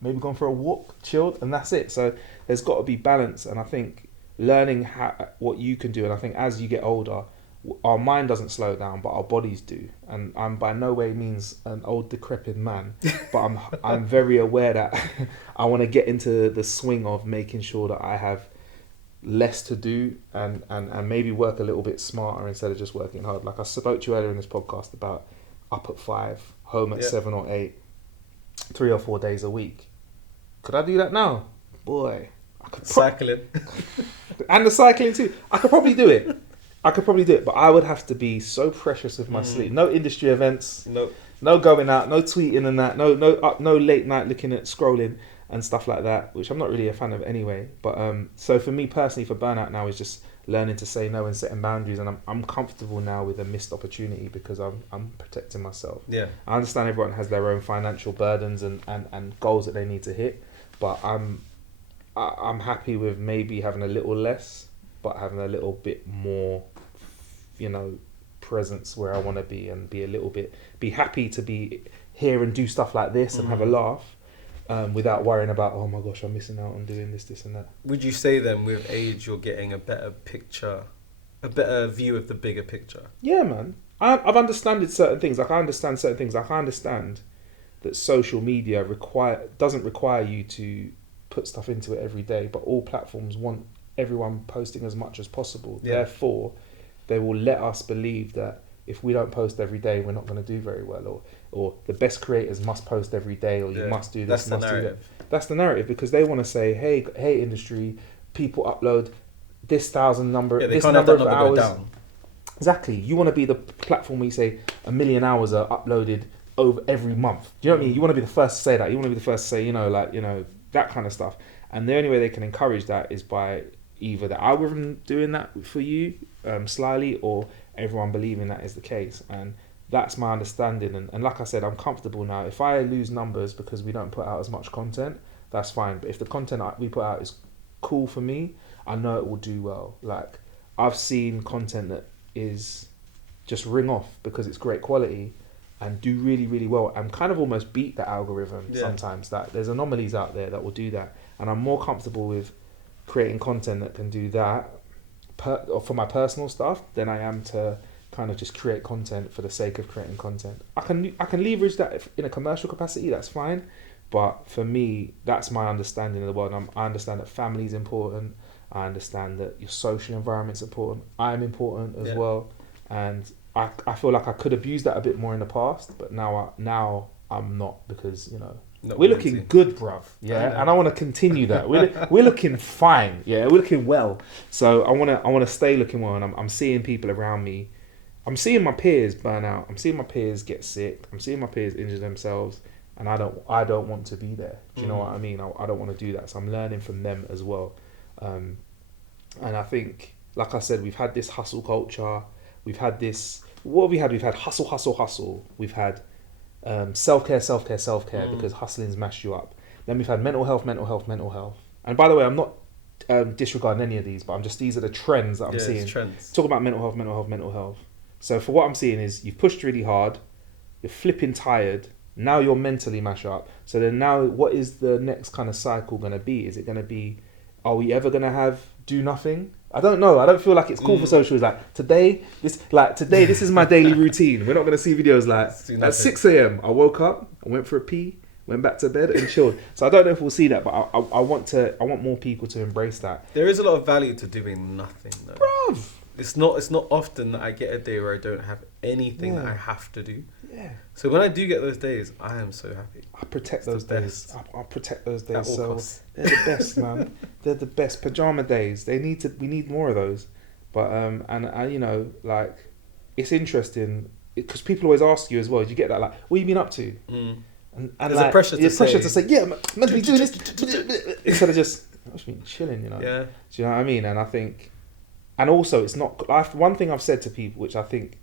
maybe gone for a walk, chilled, and that's it. So there's got to be balance, and I think learning what you can do, and I think as you get older, our mind doesn't slow down, but our bodies do. And I'm by no way means an old decrepit man, but I'm very aware that I want to get into the swing of making sure that I have less to do and maybe work a little bit smarter instead of just working hard. Like I spoke to you earlier in this podcast about up at 5, home at 7 or 8, 3 or 4 days a week. Could I do that now? Boy, I could cycling. And the cycling too. I could probably do it. But I would have to be so precious with my sleep. No industry events. No going out. No tweeting and that. No late night looking at scrolling and stuff like that, which I'm not really a fan of anyway. But so for me personally, for burnout now is just learning to say no and setting boundaries, and I'm comfortable now with a missed opportunity because I'm protecting myself. Yeah, I understand everyone has their own financial burdens and goals that they need to hit, but I'm happy with maybe having a little less, but having a little bit more, you know, presence where I want to be, and be happy to be here and do stuff like this and have a laugh. Without worrying about, oh my gosh, I'm missing out on doing this and that. Would you say then with age you're getting a better picture, a better view of the bigger picture? Yeah, man. I've understood certain things. Like I understand certain things. Like I understand that social media doesn't require you to put stuff into it every day, but all platforms want everyone posting as much as possible. Yeah. Therefore, they will let us believe that if we don't post every day, we're not going to do very well, or the best creators must post every day, or you must do this, must do that. That's the narrative, because they want to say, hey, industry, people upload this this number of hours. Go down. Exactly. You want to be the platform where you say 1 million hours are uploaded over every month. Do you know what I mean? You want to be the first to say that. You want to be the first to say, that kind of stuff. And the only way they can encourage that is by either the algorithm doing that for you slyly, or everyone believing that is the case. And that's my understanding. And like I said, I'm comfortable now. If I lose numbers because we don't put out as much content, that's fine. But if the content we put out is cool for me, I know it will do well. Like, I've seen content that is just ring off because it's great quality and do really, really well and kind of almost beat the algorithm sometimes. That there's anomalies out there that will do that. And I'm more comfortable with creating content that can do that for my personal stuff than I am to kind of just create content for the sake of creating content. I can leverage that in a commercial capacity, that's fine. But for me, that's my understanding of the world. I understand that family is important. I understand that your social environment's important. I'm important as well. And I feel like I could abuse that a bit more in the past, but now I'm not, because, you know, we're looking good, bruv. Yeah, and I want to continue that. We're looking fine. Yeah, we're looking well. So I want to stay looking well, and I'm seeing people around me. I'm seeing my peers burn out. I'm seeing my peers get sick. I'm seeing my peers injure themselves, and I don't want to be there. Do you know what I mean? I don't want to do that. So I'm learning from them as well. And I think, like I said, we've had this hustle culture. We've had this. What have we had? We've had hustle, hustle, hustle. We've had self-care, self-care, self-care, because hustling's mashed you up. Then we've had mental health, mental health, mental health. And by the way, I'm not disregarding any of these, but these are the trends that I'm seeing. Trends. Talk about mental health, mental health, mental health. So for what I'm seeing is you've pushed really hard, you're flipping tired, now you're mentally mashed up. So then now what is the next kind of cycle going to be? Is it going to be, are we ever going to do nothing? I don't know. I don't feel like it's cool for social. It's like, today, this is my daily routine. We're not going to see videos like, at 6 a.m. I woke up, I went for a pee, went back to bed and chilled. So I don't know if we'll see that, but I want more people to embrace that. There is a lot of value to doing nothing, though. Bruv! It's not often that I get a day where I don't have anything that I have to do. Yeah. So when I do get those days, I am so happy. I protect those days. I protect those days. So costs. they're the best, man. They're the best. Pajama days. We need more of those. But and you know, like, it's interesting because people always ask you as well. Do you get that? Like, what have you been up to? And there's like, a pressure to say, yeah, I'm meant to be doing this instead of just been chilling, you know. Yeah. Do you know what I mean? And I think, and also it's not. One thing I've said to people, which I think,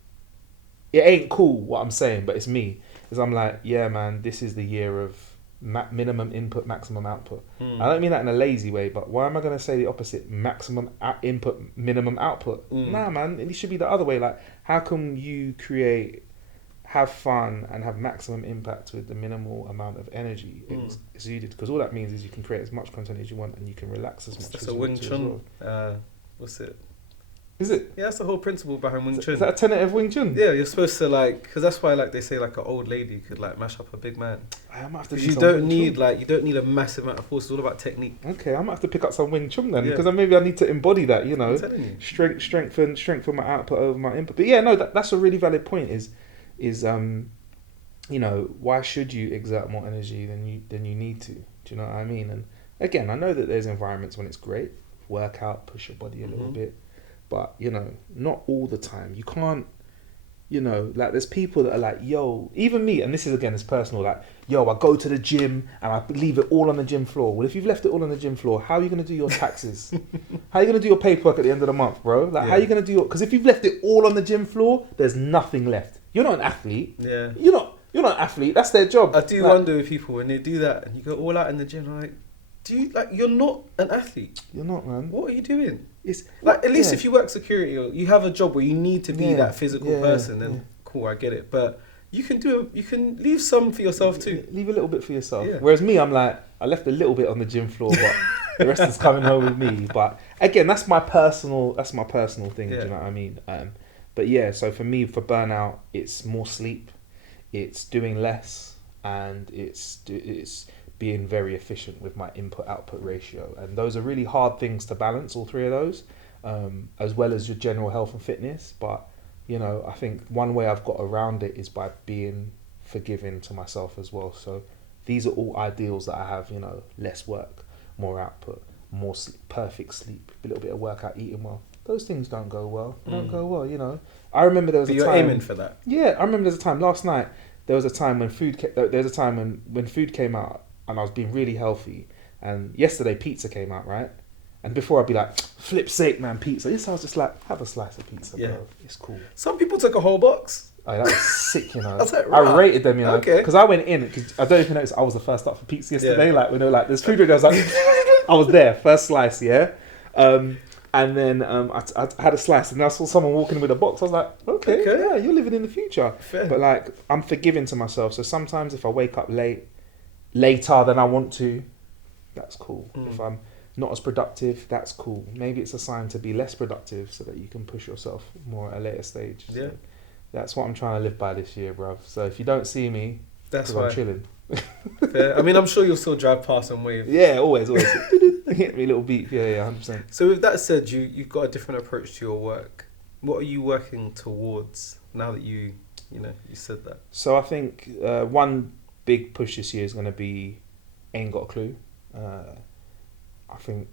it ain't cool what I'm saying, but it's me, is I'm like, yeah, man, this is the year of minimum input, maximum output. I don't mean that in a lazy way, but why am I going to say the opposite? Maximum input, minimum output. Nah, man, it should be the other way. Like, how can you have fun and have maximum impact with the minimal amount of energy exuded? Because all that means is you can create as much content as you want and you can relax as much as you want. That's a Wing Chun. What's it? Is it? Yeah, that's the whole principle behind Wing Chun. Is that a tenet of Wing Chun? Yeah, you're supposed to, like, because that's why, like, they say, like, an old lady could, like, mash up a big man. I might have to. You don't need a massive amount of force. It's all about technique. Okay, I might have to pick up some Wing Chun then, because maybe I need to embody that. You know, strengthen my output over my input. But yeah, no, that's a really valid point. Is you know, why should you exert more energy than you need to? Do you know what I mean? And again, I know that there's environments when it's great, work out, push your body a little bit. But, you know, not all the time. You can't, you know, like, there's people that are like, yo, even me, and this is, again, it's personal, like, yo, I go to the gym and I leave it all on the gym floor. Well, if you've left it all on the gym floor, how are you going to do your taxes? How are you going to do your paperwork at the end of the month, bro? Like, how are you going to do because if you've left it all on the gym floor, there's nothing left. You're not an athlete. Yeah. You're not an athlete. That's their job. I do wonder with people when they do that and you go all out in the gym, like, you're not an athlete. You're not, man. What are you doing? It's like, at least if you work security or you have a job where you need to be that physical person, then cool, I get it. But you can leave some for yourself too. Leave a little bit for yourself. Yeah. Whereas me, I'm like, I left a little bit on the gym floor, but the rest is coming home with me. But again, that's my personal thing. Do you know what I mean? But yeah, so for me, for burnout, it's more sleep, it's doing less, and it's being very efficient with my input-output ratio. And those are really hard things to balance, all three of those, as well as your general health and fitness. But, you know, I think one way I've got around it is by being forgiving to myself as well. So these are all ideals that I have, you know, less work, more output, more sleep, perfect sleep, a little bit of workout, eating well. Those things don't go well. They don't go well, you know. I remember there was a time... You're aiming for that. Yeah, I remember there's a time, last night, there was a time when food came out, and I was being really healthy. And yesterday pizza came out, right? And before I'd be like, flip's sake, man, pizza. Yes, I was just like, have a slice of pizza, bro. It's cool. Some people took a whole box. Oh, that was sick, you know. I was like, I "Rah." rated them, you know, Okay. because I went in. Cause I don't know if you noticed, I was the first up for pizza yesterday. Like, when they were like, "There's food ready," I was like, I was there, first slice, yeah. And then I had a slice, and I saw someone walking with a box. I was like, okay, yeah, you're living in the future. Fair. But like, I'm forgiving to myself. So sometimes if I wake up later than I want to, that's cool. If I'm not as productive, that's cool. Maybe it's a sign to be less productive so that you can push yourself more at a later stage. Yeah. So that's what I'm trying to live by this year, bruv. So if you don't see me, That's 'cause why. I'm chilling. Fair. I mean, I'm sure you'll still drive past and wave. Yeah, always. Hit me a little beat. Yeah, 100%. So with that said, you've got a different approach to your work. What are you working towards now that you said that? So I think one big push this year is going to be Ain't Got a Clue. I think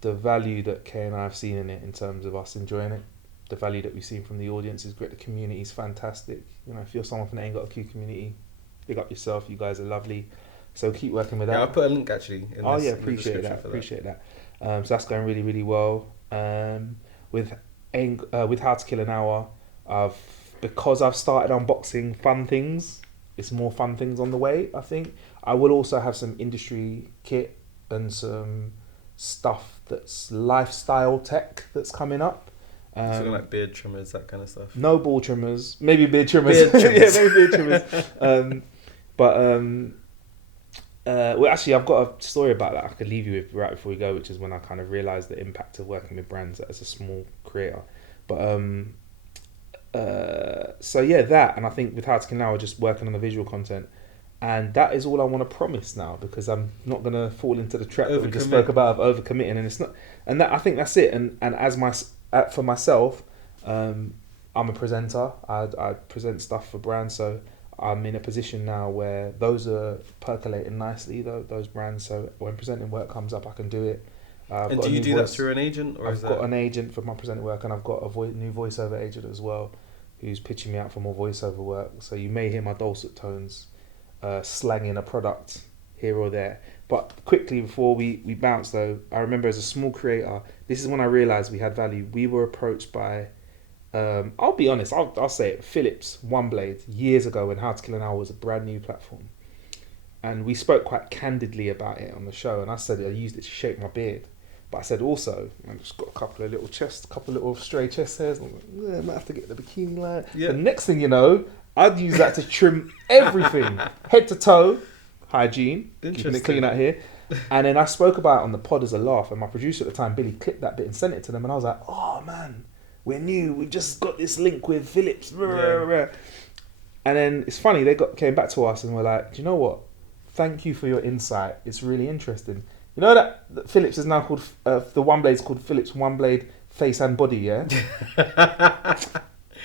the value that Kay and I have seen in it, in terms of us enjoying it, the value that we've seen from the audience is great. The community is fantastic. You know, if you're someone from the Ain't Got a Clue community, big up yourself. You guys are lovely. So keep working with that. Yeah, I'll put a link actually. Appreciate that. So that's going really, really well. With How to Kill an Hour, because I've started unboxing fun things. It's more fun things on the way. I think I will also have some industry kit and some stuff that's lifestyle tech that's coming up. So like beard trimmers, that kind of stuff. No ball trimmers, maybe beard trimmers. Beard trimmers. Yeah, maybe beard trimmers. Well, actually, I've got a story about that I could leave you with right before we go, which is when I kind of realised the impact of working with brands as a small creator. But so yeah, that, and I think with How to Kill Now, we're just working on the visual content, and that is all I want to promise now, because I'm not gonna fall into the trap that we just spoke about of overcommitting, and it's not. And that, I think that's it. And as for myself, I'm a presenter. I present stuff for brands, so I'm in a position now where those are percolating nicely, those brands. So when presenting work comes up, I can do it. And do you do that through an agent? Or I've got an agent for my presenting work, and I've got a new voiceover agent as well, who's pitching me out for more voiceover work. So you may hear my dulcet tones slanging a product here or there. But quickly, before we bounce though, I remember as a small creator, this is when I realised we had value. We were approached by, I'll be honest, I'll say it, Phillips, One Blade, years ago, when How to Kill an Hour was a brand new platform. And we spoke quite candidly about it on the show, and I said I used it to shape my beard. But I said also, I've just got a couple of little stray chest hairs. I'm like, I might have to get the bikini line. Yeah. The next thing you know, I'd use that to trim everything, head to toe, hygiene, keeping it clean out here. And then I spoke about it on the pod as a laugh, and my producer at the time, Billy, clipped that bit and sent it to them, and I was like, oh man, we're new, we've just got this link with Phillips. Yeah. And then it's funny, they came back to us and were like, do you know what? Thank you for your insight. It's really interesting. You know that Phillips is now called, the One Blade's called Phillips One Blade Face and Body, yeah?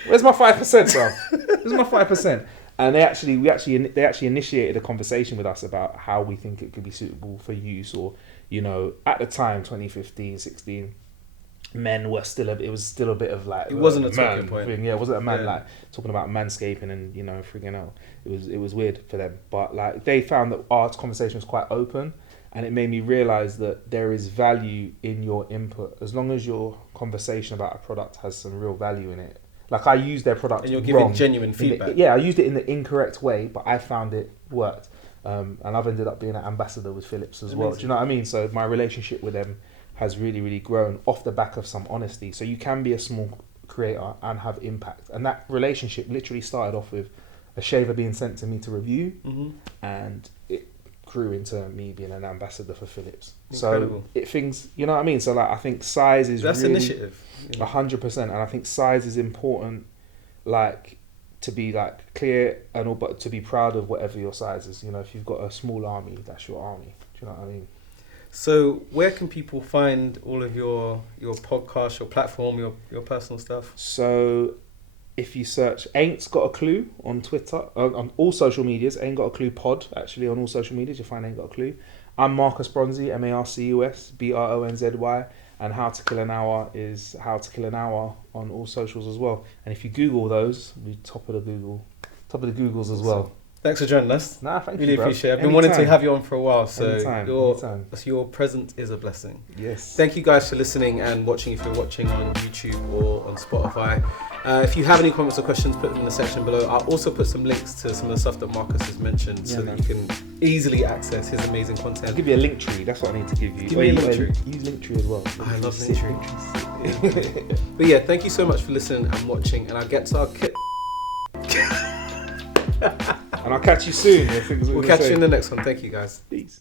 Where's my 5%, bro? Where's my 5%? And they actually initiated a conversation with us about how we think it could be suitable for use, or, you know, at the time, 2015, 16, men were it was still a bit of like, it wasn't a talking point. Yeah, it wasn't a man like talking about manscaping and, you know, freaking out. It was weird for them, but like they found that our conversation was quite open, and it made me realize that there is value in your input as long as your conversation about a product has some real value in it. Like I used their product and you're giving wrong genuine feedback. I used it in the incorrect way, but I found it worked, and I've ended up being an ambassador with Phillips as well. Do you know what I mean? So my relationship with them has really, really grown off the back of some honesty. So you can be a small creator and have impact, and that relationship literally started off with a shaver being sent to me to review, and it grew into me being an ambassador for Phillips. Incredible. So things, you know what I mean? So like I think size is that's really initiative. 100%, and I think size is important, like to be like clear and all, but to be proud of whatever your size is. You know, if you've got a small army, that's your army. Do you know what I mean? So where can people find all of your podcast, your platform, your personal stuff? So if you search Ain't Got a Clue on Twitter, on all social medias, Ain't Got a Clue pod, actually on all social medias, you'll find Ain't Got a Clue. I'm Marcus Bronzy, Marcus Bronzy, and How to Kill an Hour is How to Kill an Hour on all socials as well. And if you Google those, we're top of the Googles as well. Thanks for joining us. Nah, thank really you, bro. appreciate it. I've been wanting to have you on for a while, so anytime. your presence is a blessing. Yes. Thank you guys for listening and watching, if you're watching on YouTube or on Spotify. If you have any comments or questions, put them in the section below. I'll also put some links to some of the stuff that Marcus has mentioned so that you can easily access his amazing content. I'll give you a link tree. That's what I need to give you. Give me a link tree. Use link tree as well. I love link tree. But yeah, thank you so much for listening and watching, and I'll get to our And I'll catch you soon. We'll catch you in the next one. Thank you, guys. Peace.